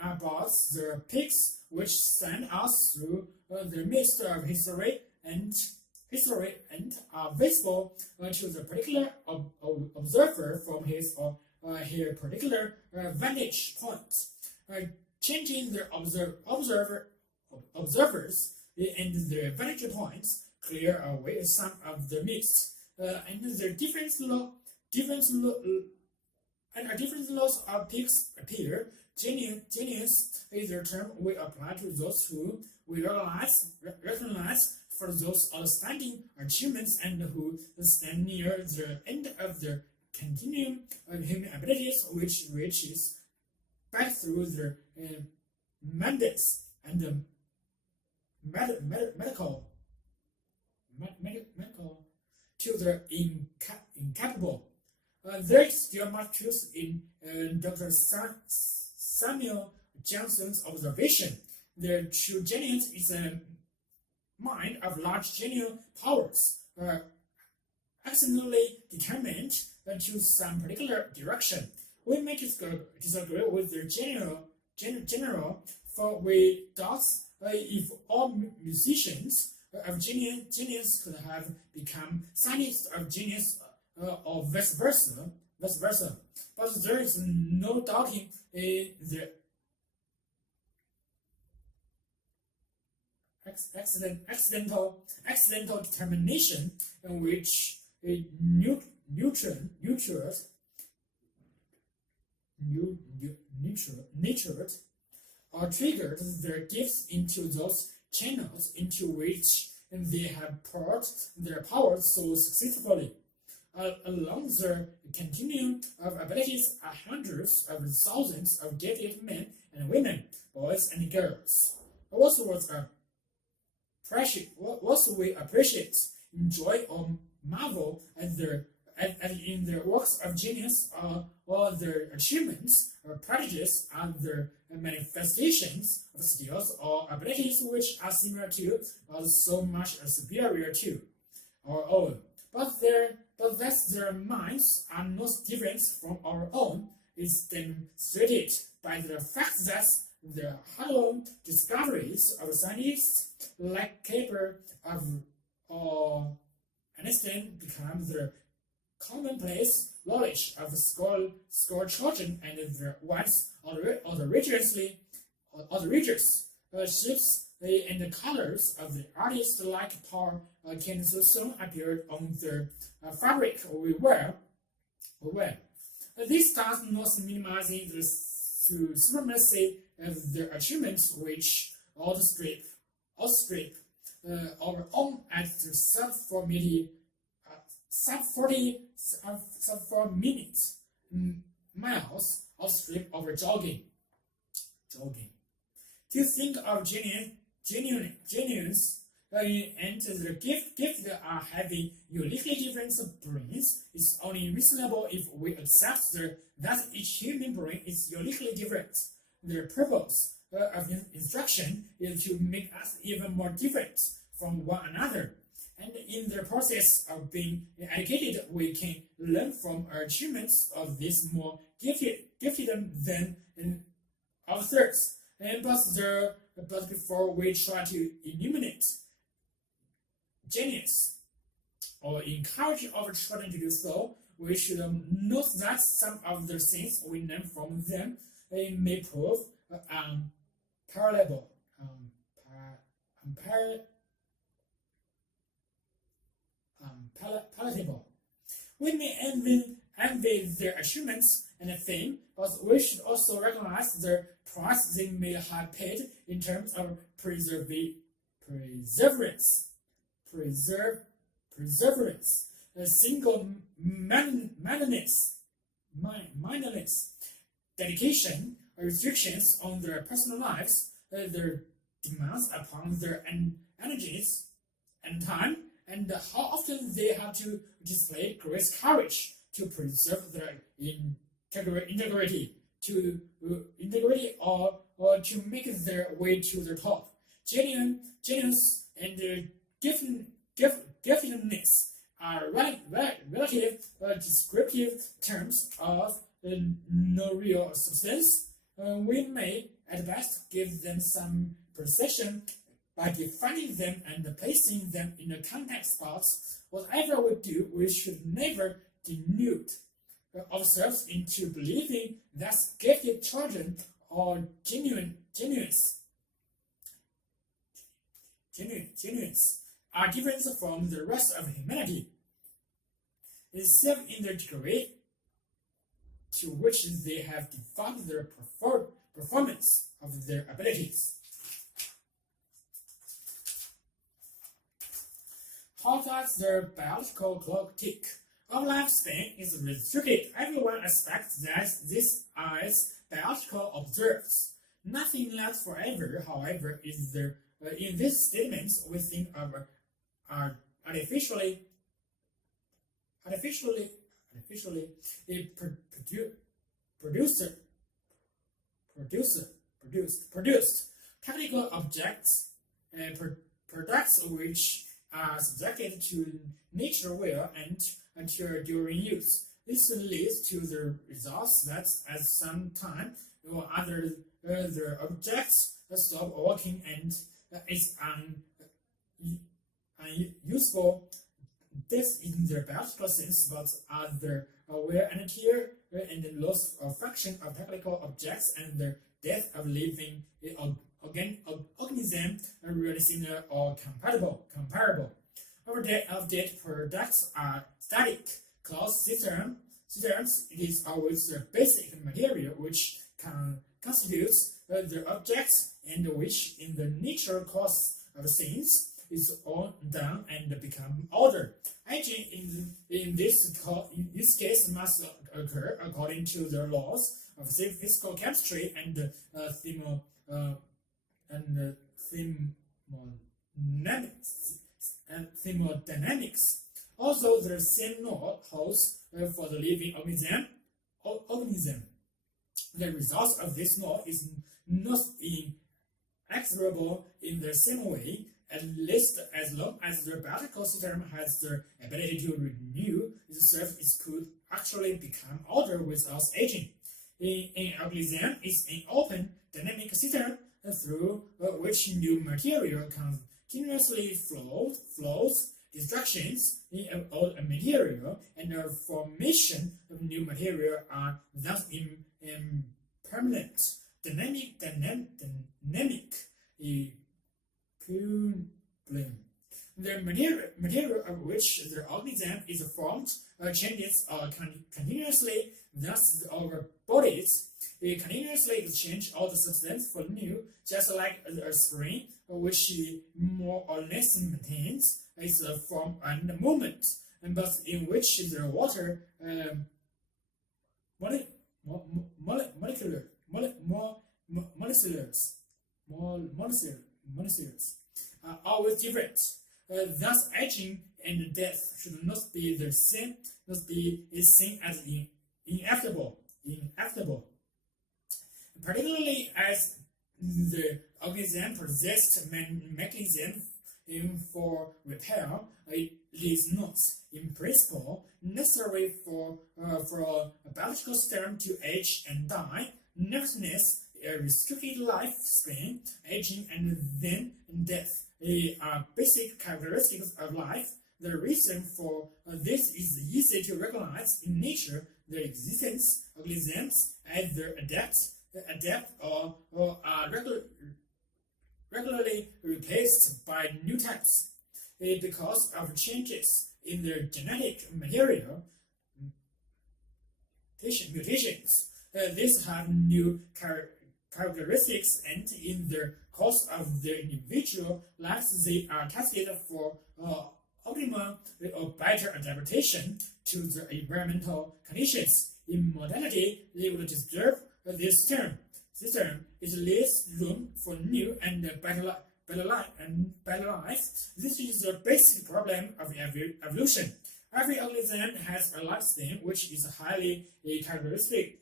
about the peaks which send us through the midst of history and are visible to the particular observer from his or her particular vantage point. Changing the observers and their vantage points clear away some of the myths, and the different laws of peaks appear. Genius is the term we apply to those who we recognize for those outstanding achievements and who stand near the end of the continuum of human abilities, which reaches back through the mandates and the medical to the incapable. there is still much truth in Dr. Samuel Johnson's observation. The true genius is a mind of large genuine powers, accidentally determined to some particular direction. We may disagree with the general, for we doubt if all musicians of genius could have become scientists of genius, or vice versa. But there is no doubting the accidental determination in which nurtured or triggered their gifts into those channels into which they have poured their powers so successfully. Along the continuum of abilities are hundreds of thousands of gifted men and women, boys and girls. What we appreciate, enjoy, or marvel at in their works of genius, or their achievements or prodigies, are their manifestations of skills or abilities which are similar to, or so much superior to, our own. But that their minds are not different from our own is demonstrated by the fact that the hallowed discoveries of scientists like Kepler or Einstein become the commonplace knowledge of school children, and the ones outrageous shapes and colors of the artist like Paul can so soon appear on the fabric we wear. This does not minimize the supremacy of their achievements, which outstrip our own at the sub-4 minutes miles outstrip our jogging. To think of genius and the gift are having uniquely different brains is only reasonable if we accept that each human brain is uniquely different. The purpose of instruction is to make us even more different from one another. And in the process of being educated, we can learn from achievements of these more gifted than others. But before we try to eliminate genius or encourage our children to do so, we should note that some of the things we learn from them may prove unpalatable. We may envy their achievements and fame, but we should also recognize the price they may have paid in terms of perseverance, single-mindedness, dedication, restrictions on their personal lives, their demands upon their energies and time, and how often they have to display great courage to preserve their integrity or to make their way to the top. Genius and giftedness are relative descriptive terms of no real substance. We may at best give them some precision by defining them and placing them in a context, but whatever we do, we should never delude ourselves into believing that gifted children are genuines are different from the rest of humanity, except in the degree to which they have developed their performance of their abilities. How does the biological clock tick? Our lifespan is restricted. Everyone expects that this is biological observes. Nothing lasts forever, however, is there. In these statements, we think of artificially produced technical objects and products which are subjected to natural wear and until during use. This leads to the results that at some time or other the objects stop working and is unuseful. This in the biological sense, but other wear and tear and the loss of function of technical objects and the death of living organism are really similar or comparable. Outdated products are static closed systems. It is always the basic material which constitutes the objects and which in the natural course of things is all done and become ordered. Aging in this case must occur according to the laws of physical chemistry and thermodynamics. Also, the same law holds for the living organism. The result of this law is not inexorable in the same way, at least as long as the biological system has the ability to renew itself. It could actually become ordered without aging. An organism is an open, dynamic system through which new material continuously flows. Destructions in old material and the formation of new material are thus impermanent. Dynamic The material of which the organism is formed changes continuously. Thus, our bodies continuously exchange all the substance for new, just like a spring, which more or less maintains its form and movement, but in which the water molecules are always different. Thus, aging and death should not be the same, is seen as inevitable. Particularly as the organism possessed mechanism for repair, it is not, in principle, necessary for a biological system to age and die. Nevertheless, a restricted lifespan, aging, and then death are basic characteristics of life. The reason for this is easy to recognize in nature. The existence of organisms as they adapt or are regularly replaced by new types because of changes in their genetic material. Mutations. These have new characteristics, and in the course of their individual lives, they are tested for optimal or better adaptation to the environmental conditions. In modernity, they would describe this term. This term is leaves room for new and better life. This is the basic problem of evolution. Every organism has a lifespan which is highly characteristic.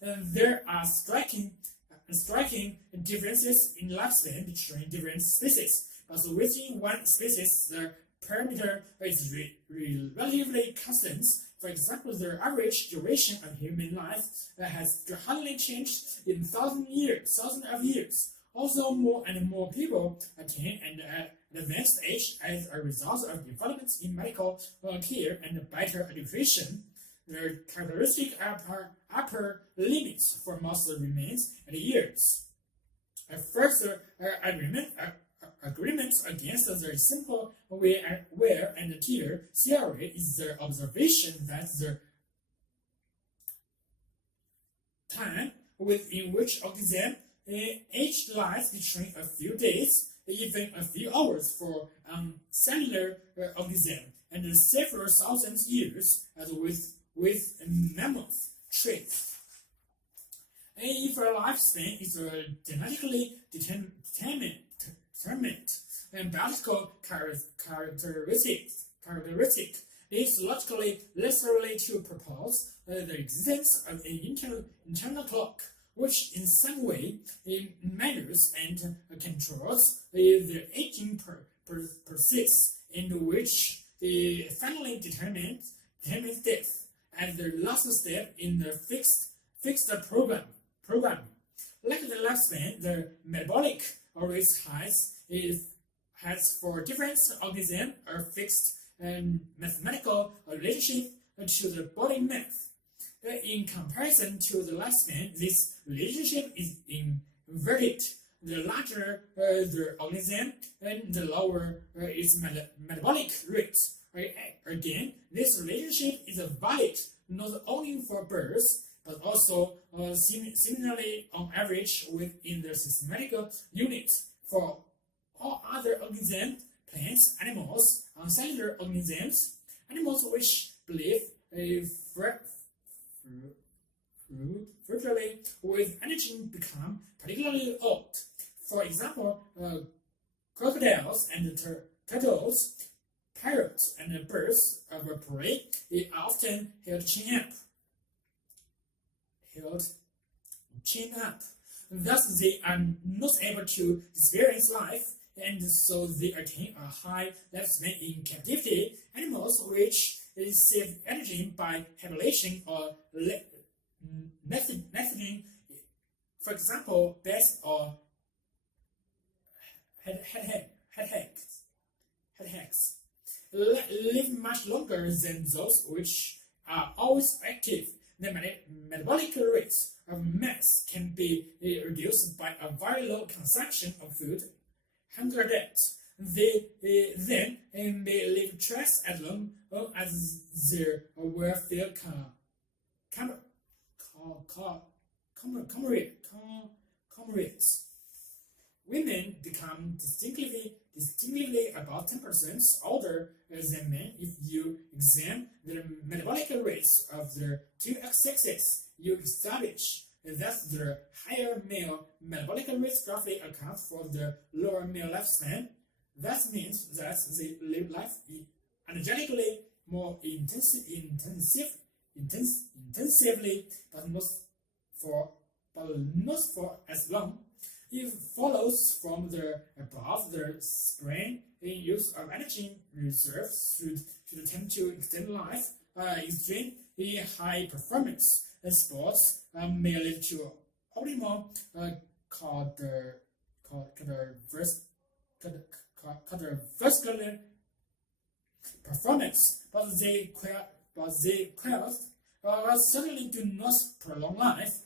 There are striking differences in lifespan between different species, but within one species, the parameter is relatively constant. For example, the average duration of human life has hardly changed in thousands of years. Also, more and more people attain an advanced age as a result of developments in medical care and better education. The characteristic upper limits for most remains at years. Further agreement against the simple wear and tear theory is the observation that the time within which organism age lies between a few days, even a few hours for cellular organism, and several thousand years as with mammoth traits. If a lifespan is genetically determined and biological characteristic, is logically necessary to propose the existence of an internal clock, which in some way measures and controls the aging process, and which finally determines death as the last step in the fixed program. Like the lifespan, the metabolic rate has for different organisms a fixed mathematical relationship to the body mass. In comparison to the lifespan, this relationship is inverted. The larger the organism, and the lower its metabolic rate. Again, this relationship is valid not only for birds, but also similarly on average within the systematic unit for all other organisms, plants, animals, uncellular organisms, animals which live virtually with energy become particularly old. For example, crocodiles and turtles, parrots, and birds of prey are often held chin up. Thus, they are not able to experience life, and so they attain a high lifespan in captivity. Animals which save energy by hibernation or nesting, for example, bats or hedgehogs, live much longer than those which are always active. The metabolic rate of mass can be reduced by a very low consumption of food. Hunger death. They then may live twice as long as their well-fed comrades. Women become distinctively about 10% older than men. If you examine the metabolic rates of the two sexes, you establish that the higher male metabolic rates roughly account for the lower male lifespan. That means that they live life energetically more intensively, but not for as long. It follows from the above the sprain in use of energy reserves should tend to extend life. Extreme high performance sports may lead to optimal cardiovascular performance, but they certainly do not prolong life.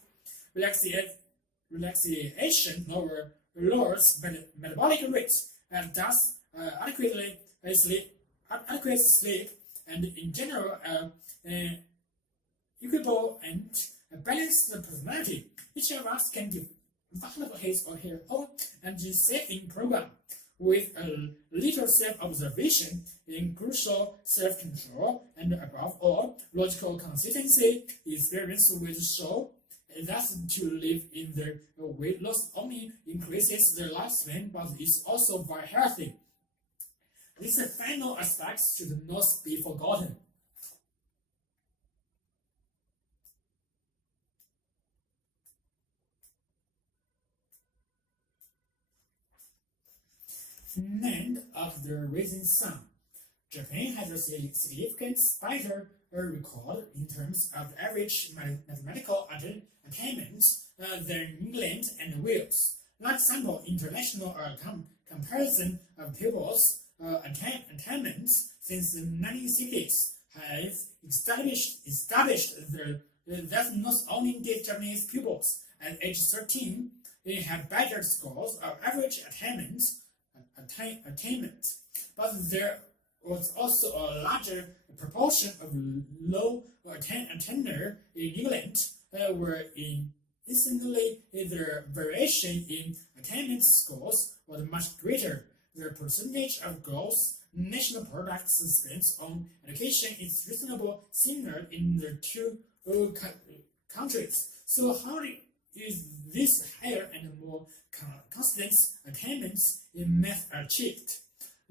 Relaxation lowers metabolic rates and thus adequate sleep, and in general equable and balanced personality. Each of us can develop his or her own anti-saving program with a little self-observation in crucial self-control, and above all, logical consistency. Experience will show that to live in the way not only increases the lifespan, but is also very healthy. These final aspects should not be forgotten. Land of the rising sun. Japan has a significant better record in terms of average mathematical attainment than England and Wales. Like sample international comparison of pupils' attainments since the 1960s have established that not only did Japanese pupils at age 13 have better scores of average attainment, but there was also a larger proportion of low attainer in England, where instantly the variation in attainment scores was much greater. The percentage of gross national products spent on education is reasonably similar in the two countries. So how is this higher and more constant attainments in math achieved?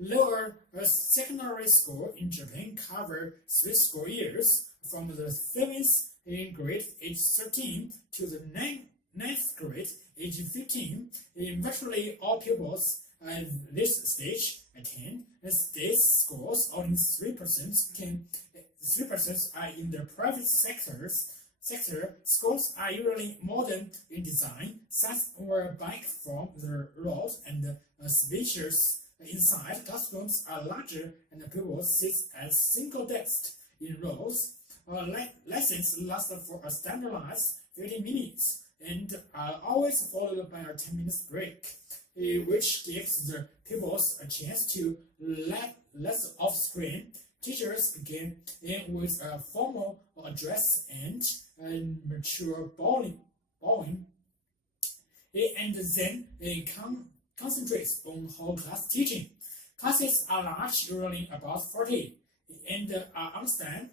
lower secondary school in Japan cover 3 school years from the 7th grade age 13 to the 9th grade age 15. Virtually all pupils at this stage attend state schools. Only 3% are in the private sector. Schools are usually modern in design, sat or back from the road and spacious. Inside, classrooms are larger and pupils sit at single desks in rows. Lessons last for a standardized 30 minutes and are always followed by a 10-minute break, which gives the pupils a chance to less off-screen. Teachers begin with a formal address and mature bowing, and then concentrates on whole class teaching. Classes are large, usually about 40, and are unstrained.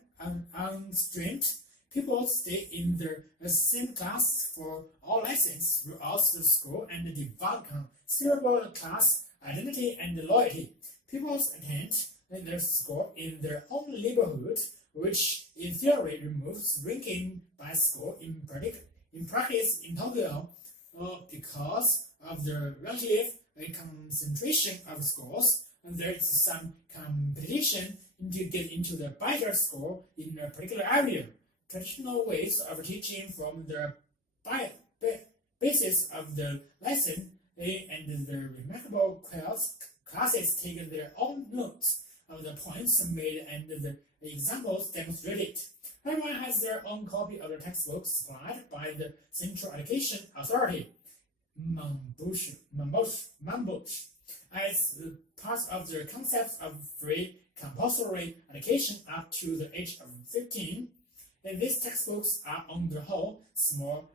Pupils stay in the same class for all lessons throughout the school and develop considerable class identity and loyalty. Pupils attend their school in their own neighborhood, which in theory removes ranking by school. In practice in Tokyo, because of the relative concentration of schools, there is some competition to get into the better school in a particular area. Traditional ways of teaching from the basis of the lesson and the remarkable classes take their own notes of the points made and the examples demonstrated. Everyone has their own copy of the textbook supplied by the Central Education Authority, Mambush, as part of the concept of free compulsory education up to the age of 15. And these textbooks are on the whole small,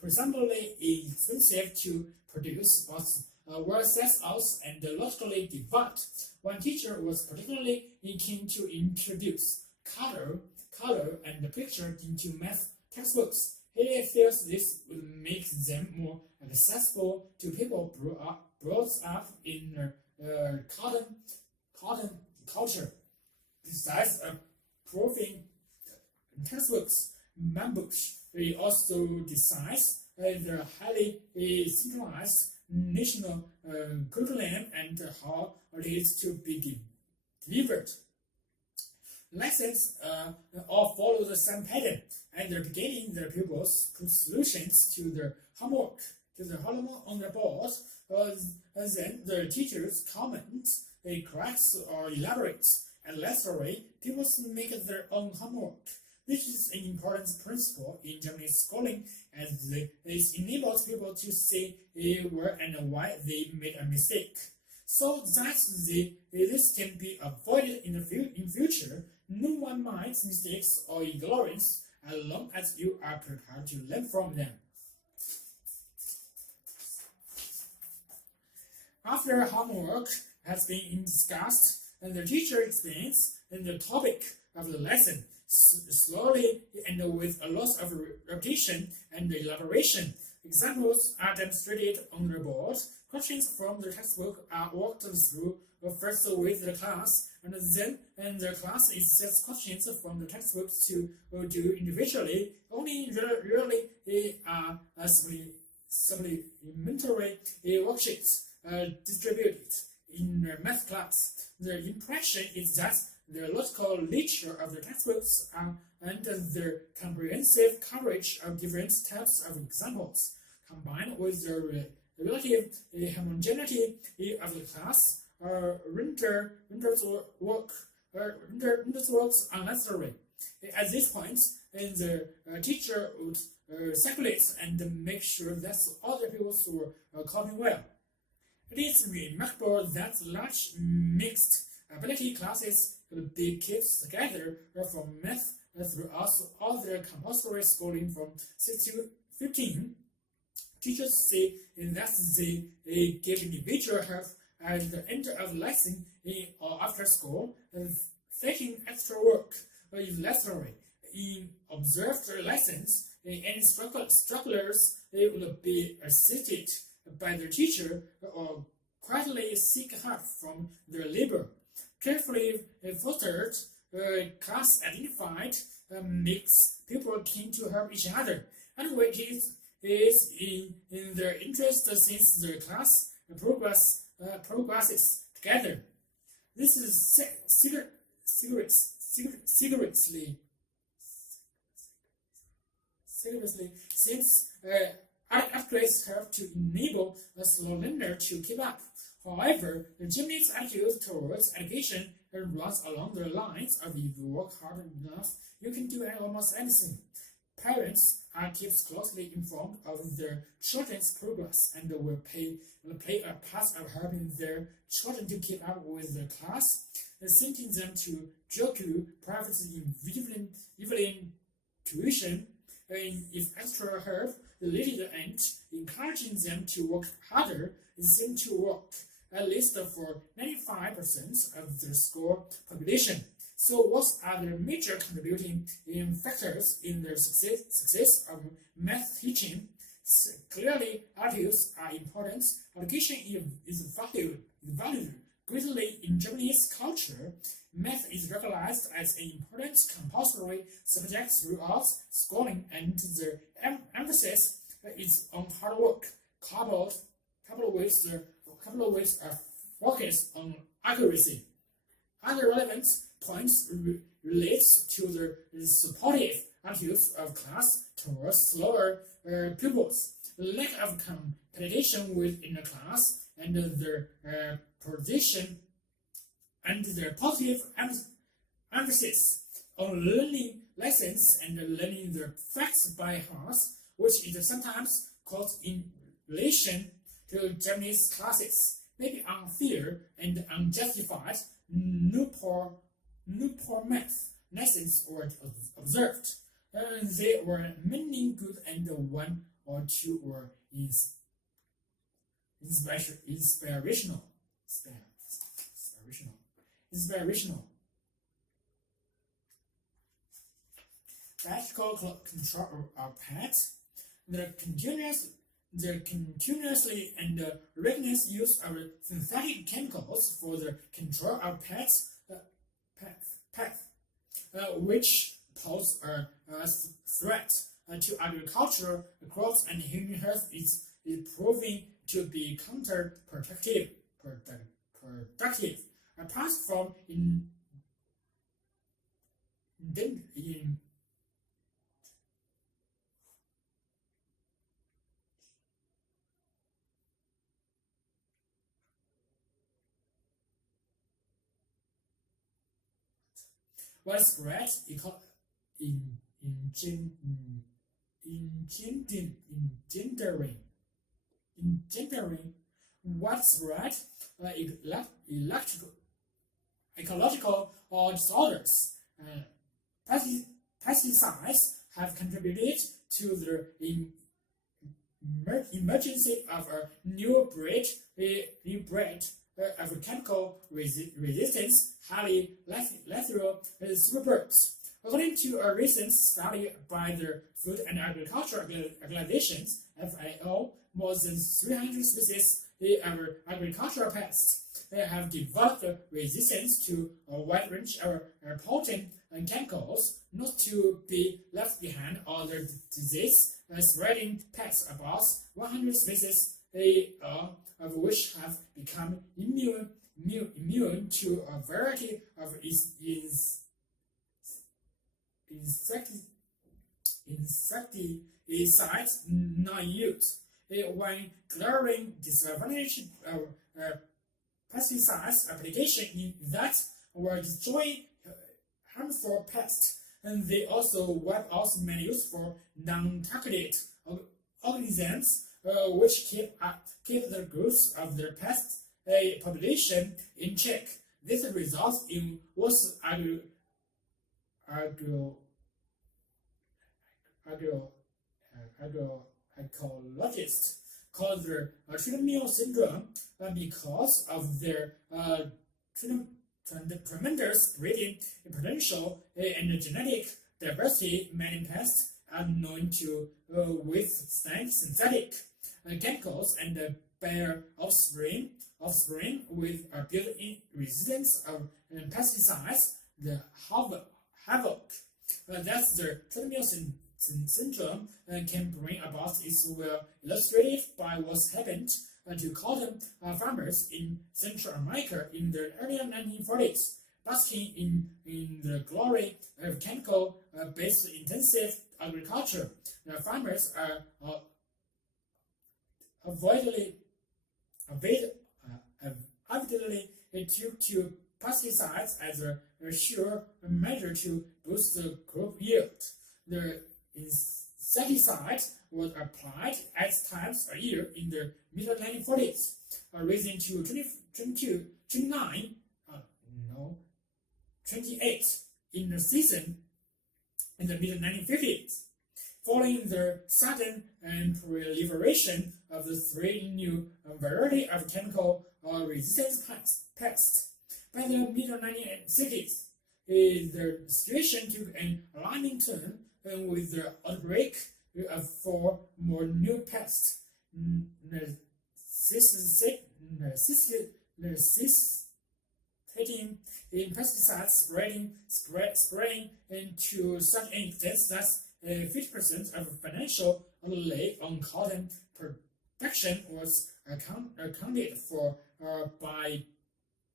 presumably expensive to produce, but were set out and logically developed. One teacher was particularly keen to introduce color and picture into math textbooks. He feels this would make them more accessible to people brought up in cotton culture. Besides approving textbooks, Mambush also decides the highly centralized national curriculum and how it is to be delivered. Lessons all follow the same pattern. At the beginning, the pupils put solutions to their homework on the board. Then the teachers comment, corrects or elaborates. And lastly, pupils make their own homework. This is an important principle in Japanese schooling, as it enables people to see where and why they made a mistake, so that this can be avoided in future. No one minds mistakes or ignorance as long as you are prepared to learn from them. After homework has been discussed, and the teacher explains the topic of the lesson slowly and with a lot of repetition and elaboration. Examples are demonstrated on the board. Questions from the textbook are walked through first with the class, and then the class sets questions from the textbook to do individually. Only rarely are supplementary worksheets distributed in the math class. The impression is that the logical nature of the textbooks and the comprehensive coverage of different types of examples, combined with the relative homogeneity of the class, renders works unnecessary. At this point, the teacher would circulate and make sure that all the pupils were copying well. It is remarkable that large mixed ability classes could be kept together for math throughout all their compulsory schooling from 6 to 15. Teachers say that they give individual help at the end of lesson or after school. taking extra work is necessary. In observed lessons, any strugglers will be assisted by their teacher or quietly seek help from their neighbor. Carefully fostered class identified makes people keen to help each other, and which is in their interest since their class progresses together. This is seriously since upgrades help to enable a slow learner to keep up. However, the Japanese attitude towards education runs along the lines of if you work hard enough, you can do almost anything. Parents are kept closely informed of their children's progress and will play a part of helping their children to keep up with the class, sending them to Joku private evening tuition if extra help needed, and encouraging them to work harder seem to work, at least for 95% of the school population. So what are the major contributing factors in the success of math teaching? Clearly, attitudes are important. Education is valued greatly in Japanese culture. Math is recognized as an important compulsory subject throughout schooling, and the emphasis is on hard work, coupled with a focus on accuracy. Other relevant points relates to the supportive attitudes of class towards slower pupils, lack of competition within the class, and their position and their positive emphasis on learning lessons and learning the facts by heart, which is sometimes called in relation to Japanese classes, may be unfair and unjustified. No poor math lessons were observed. There were many good and one or two were inspirational. Practical control of pets, the continuously and rigorous use of synthetic chemicals for the control of pets, which pose a threat to agricultural crops and human health, is proving to be counterproductive. Apart from widespread engendering widespread ecological disorders. Pesticides have contributed to the emergence of a new breed of chemical resistance, highly lethal superbugs. According to a recent study by the Food and Agriculture Organization (FAO), more than 300 species of agricultural pests have developed resistance to a wide range of potent chemicals, not to be left behind other disease-spreading pests. About 100 species of which have become immune to a variety of insecticides non-use. When clearing disadvantage of pesticides application in that will destroy harmful pests, and they also wipe out many useful non-targeted organisms which keep the growth of the pest population in check. This results in what ecologists call the treadmill syndrome, because of their tremendous breeding potential and genetic diversity. Many pests are known to withstand synthetic chemicals and bear offspring with a built-in resistance of pesticides. The havoc that the treadmill syndrome can bring about is well illustrated by what's happened to cotton farmers in Central America in the early 1940s. Basking in the glory of chemical-based intensive agriculture, the farmers are avidly took to pesticides as a sure measure to boost the crop yield. The insecticide was applied 8 times a year in the mid-1940s, rising to 28 in the season in the mid-1950s. Following the sudden proliferation of the 3 new variety of chemical resistance pests, by the mid-1960s, the situation took an alarming turn with the outbreak of 4 more new pests: necessitating pesticides spreading to such an extent that 50% of financial outlay on cotton production was accounted for by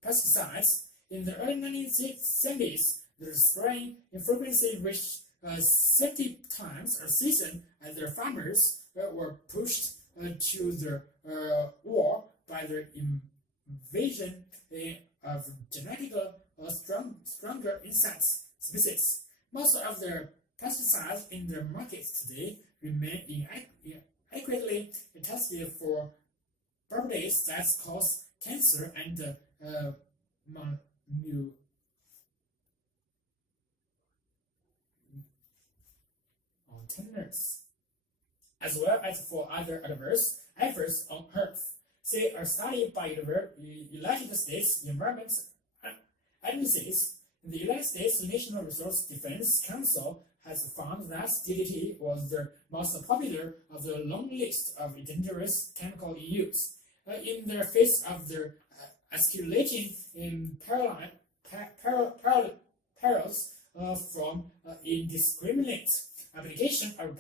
pesticides. In the early 1970s, the spraying frequency reached 70 times a season, and the farmers were pushed to the wall by the invasion of genetically stronger insect species. Most of the pesticides in the market today remain inaccurately tested for properties that cause cancer and malnutrition, as well as for other adverse effects on Earth. See a study by the United States Environment Agencies. The United States National Resource Defense Council has found that DDT was the most popular of the long list of dangerous chemicals in use. In the face of the escalating perils from indiscriminate application of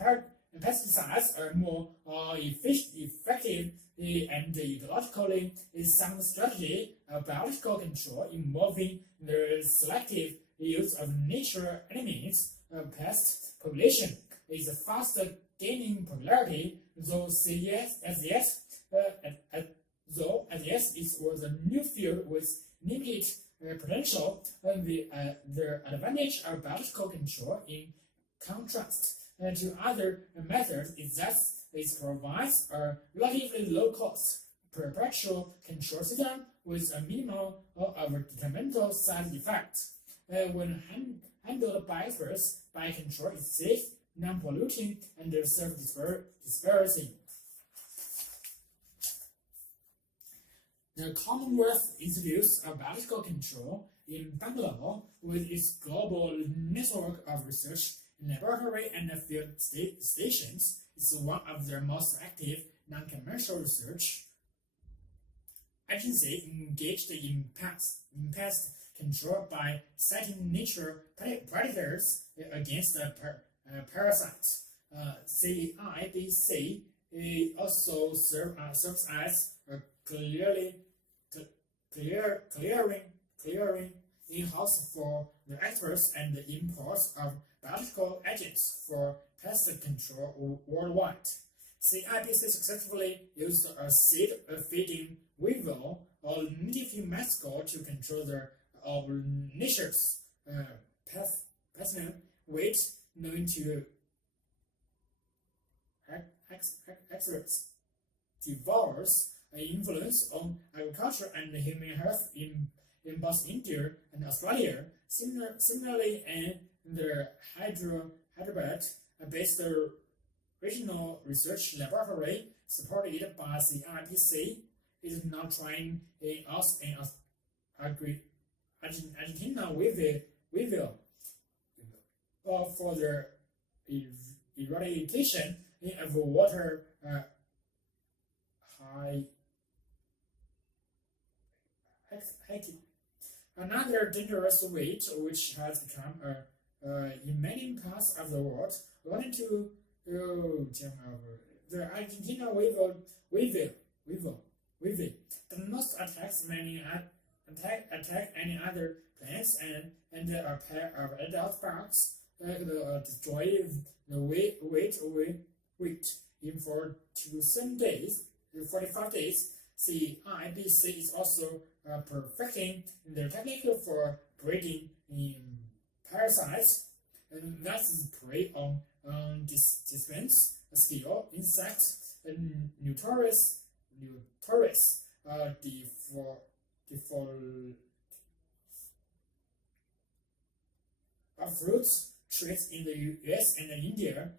pesticides, are more effective and ecologically sound strategy of biological control involving the selective use of natural enemies pest population is fast gaining popularity, though as yet it was a new field with limited potential. The advantage of biological control, in contrast to other methods, is that it provides a relatively low-cost perpetual control system with a minimal of detrimental side effects. When handled by experts, biocontrol is safe, non-polluting, and self-dispersing. The Commonwealth introduced a biological control in Bangalore with its global network of research laboratory and field stations. It's one of the most active non-commercial research agencies engaged in pest control by setting natural predators against parasites. CIBC also serves as a clearing in-house for the exports and imports of biological agents for pest control worldwide. CIBC successfully used a seed-feeding weevil or native mascot to control the obnoxious specimen, which known to exerts devours an influence on agriculture and human health in both India and Australia. Similarly, in the Hyderabad-based regional research laboratory supported by CIBC is now trying out an Argentina will for the eradication of water hiking. Another dangerous weed which has become in many parts of the world, according to the Argentina weevil does not attack any other plants, and a pair of adult bugs destroy the wheat in 4 to 7 days, 45 days. CIBC is also perfecting the technique for breeding in parasites, and that's prey on disciplines, skill, insects, and notorious fruits trees in the US and India,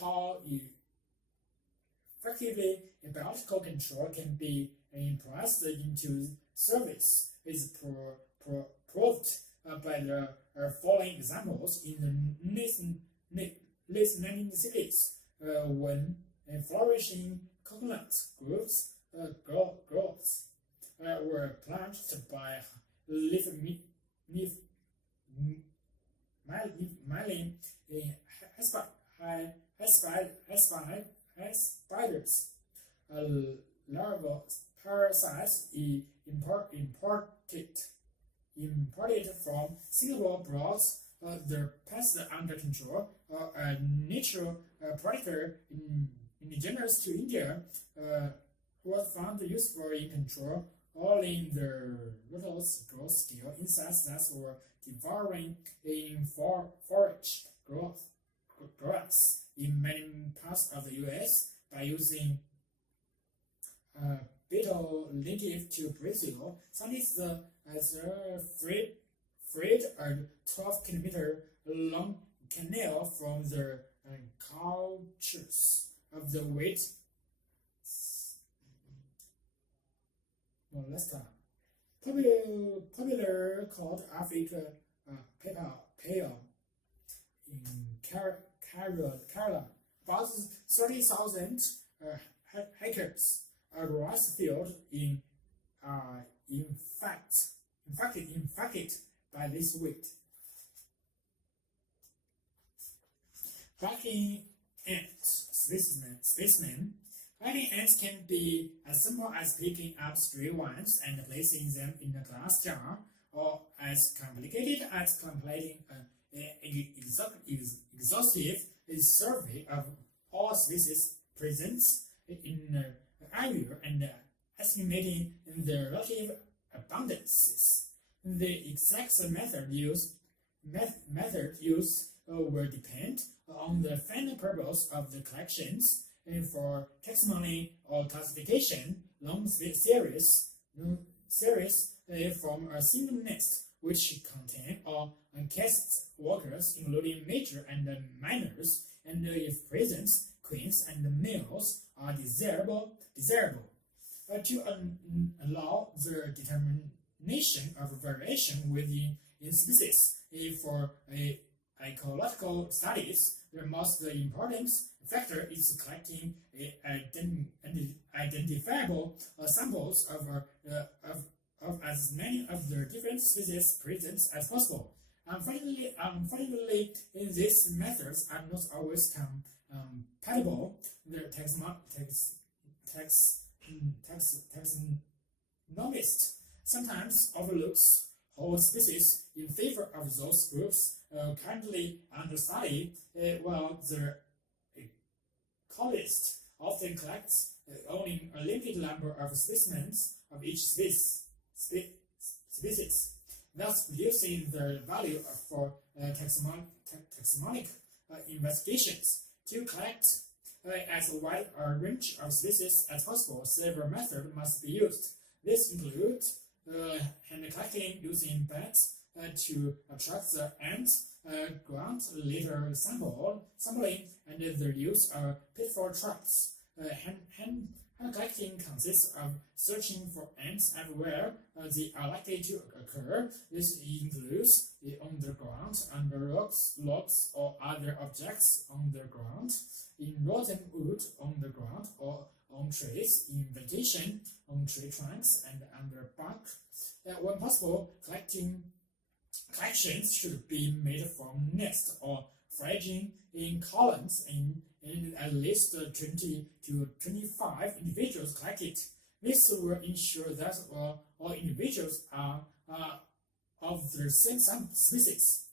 how effectively biological control can be impressed into service is proved by the following examples in the late 1960s, when flourishing coconut groves were planted by milling spiders, larval parasites imported from Singapore brought the pest under control. A natural predator indigenous to India was found useful in control all in the rootless growth skill insects that were devouring in forage grass in many parts of the US by using beetle native to Brazil. Scientists freed a 12-kilometer long canal from the cultures of the wheat. Well, let's start. Popular called Africa pale in Kerala. About 30,000 hectares of rice field infected by this weed. Packing ants specimen. Packing ants can be as simple as picking up stray ones and placing them in a glass jar, or as complicated as completing an exhaustive survey of all species present in an area and estimating the relative abundances. The exact method used will depend on the final purpose of the collections, and for taxonomy or classification, long series from a single nest which contain or cast workers, including major and minors, and if present, queens and males are desirable. To allow the determination of variation within species. For ecological studies, the most important factor is collecting identifiable samples of as many of the different species present as possible. Unfortunately, these methods are not always compatible. The taxonomist sometimes overlooks whole species in favor of those groups currently under study, while the ecologist often collects only a limited number of specimens of each species, thus reducing the value for taxonomic investigations. To collect as wide a range of species as possible, several methods must be used. This includes hand collecting using bats to attract the ant, ground litter sampling, and the use of pitfall traps. Collecting consists of searching for ants everywhere they are likely to occur. This includes on the ground, under rocks, logs, or other objects on the ground, in rotten wood on the ground, or on trees, in vegetation, on tree trunks, and under bark. When possible, collections should be made from nests or foraging in columns in at least 20 to 25 individuals collected. This will ensure that all individuals are of the same species,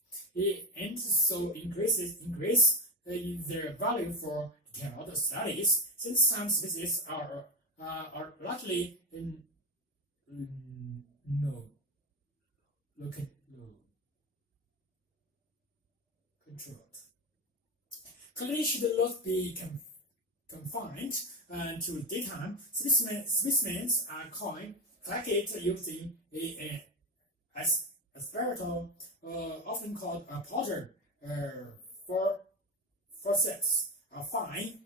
and so increase their value for detailed studies, since some species are largely controlled. Collection should not be confined to daytime. Specimens are collected using a aspirator, often called a potter, forceps, a fine,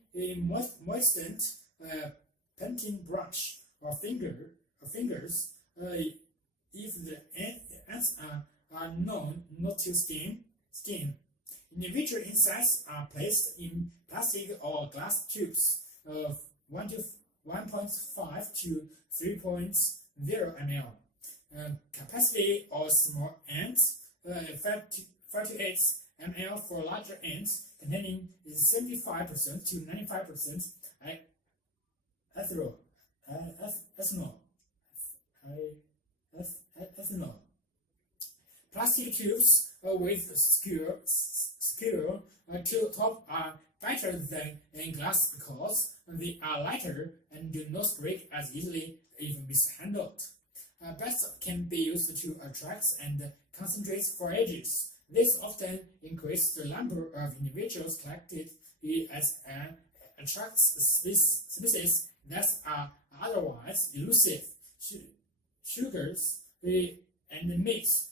moistened painting brush, or fingers. If the ants are known not to sting. Individual insects are placed in plastic or glass tubes of 1.5 to 3.0 ml. Capacity of small ants, 38 ml for larger ants, containing 75% to 95% ethanol. Plastic tubes with skewer to top are better than in glass because they are lighter and do not break as easily if mishandled. Bats can be used to attract and concentrate forages. This often increases the number of individuals collected as attracts species that are otherwise elusive. Sugars and meats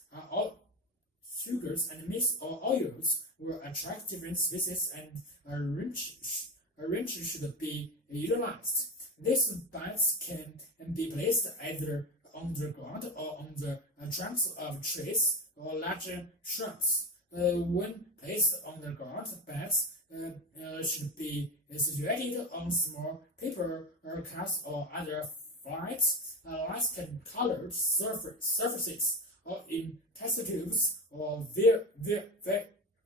or oils will attract different species, and a range should be utilized. These bats can be placed either on the ground or on the trunks of trees or larger shrubs. When placed on the ground, bats should be situated on small paper cups or other flat, light-colored surfaces, or in test tubes or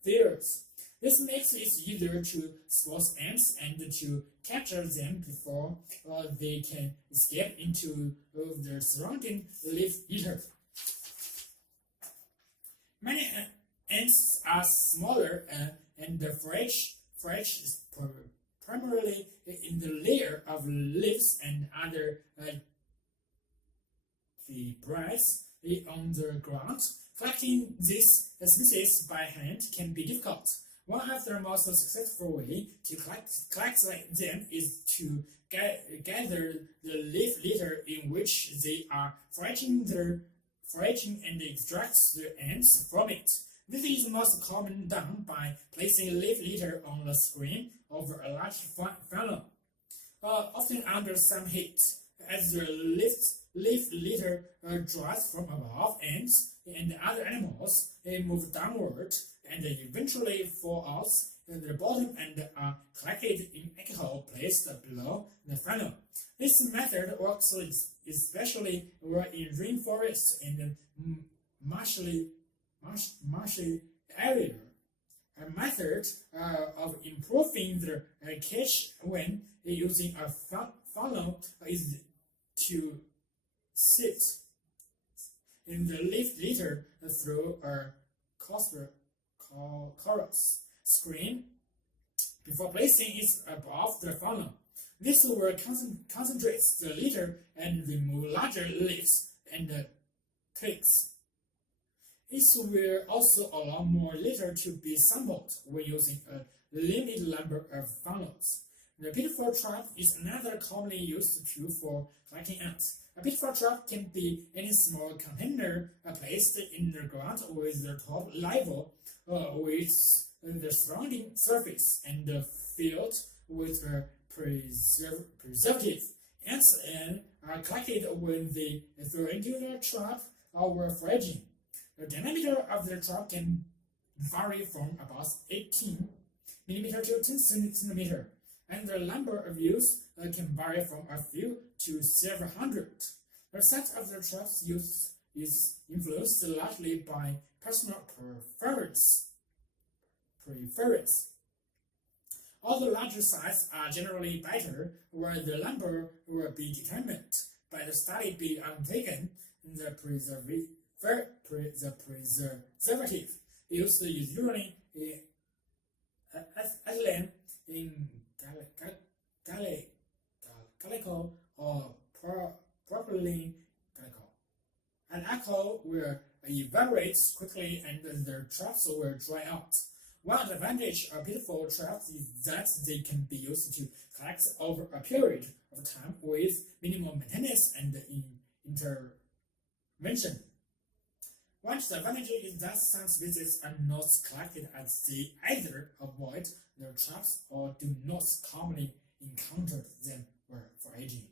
vials. This makes it easier to spot ants and to capture them before they can escape into the surrounding leaf litter. Many ants are smaller and the forage is primarily in the layer of leaves and other debris on the ground. Collecting these species by hand can be difficult. One of the most successful ways to collect them is to gather the leaf litter in which they are foraging and extract the ants from it. This is most commonly done by placing leaf litter on the screen over a large funnel, often under some heat. As the leaf litter dries from above, ants and other animals move downward and eventually fall out at the bottom and are collected in alcohol placed below the funnel. This method works especially well in rainforests and marshy area. A method of improving the catch when using a funnel is to sit in the leaf litter through a chorus screen before placing it above the funnel. This will concentrate the litter and remove larger leaves and twigs. It will also allow more litter to be sampled when using a limited number of funnels. The pitfall trap is another commonly used tool for collecting ants. A pitfall trap can be any small container placed in the ground with the top level with the surrounding surface and filled with a preservative. ants are collected when they throw into the trap or foraging. The diameter of the trap can vary from about 18 mm to 10 cm, and the number of use can vary from a few to several hundred. The size of the traps used is influenced largely by personal preference. All the larger sizes are generally better, where the number will be determined by the study being undertaken. The preservative used is usually ethylene in glycol or propylene glycol. An alcohol will evaporate quickly and the traps will dry out. One advantage of beautiful traps is that they can be used to collect over a period of time with minimal maintenance and intervention. One disadvantage is that some species are not collected as they either avoid their traps or do not commonly encounter them for aging.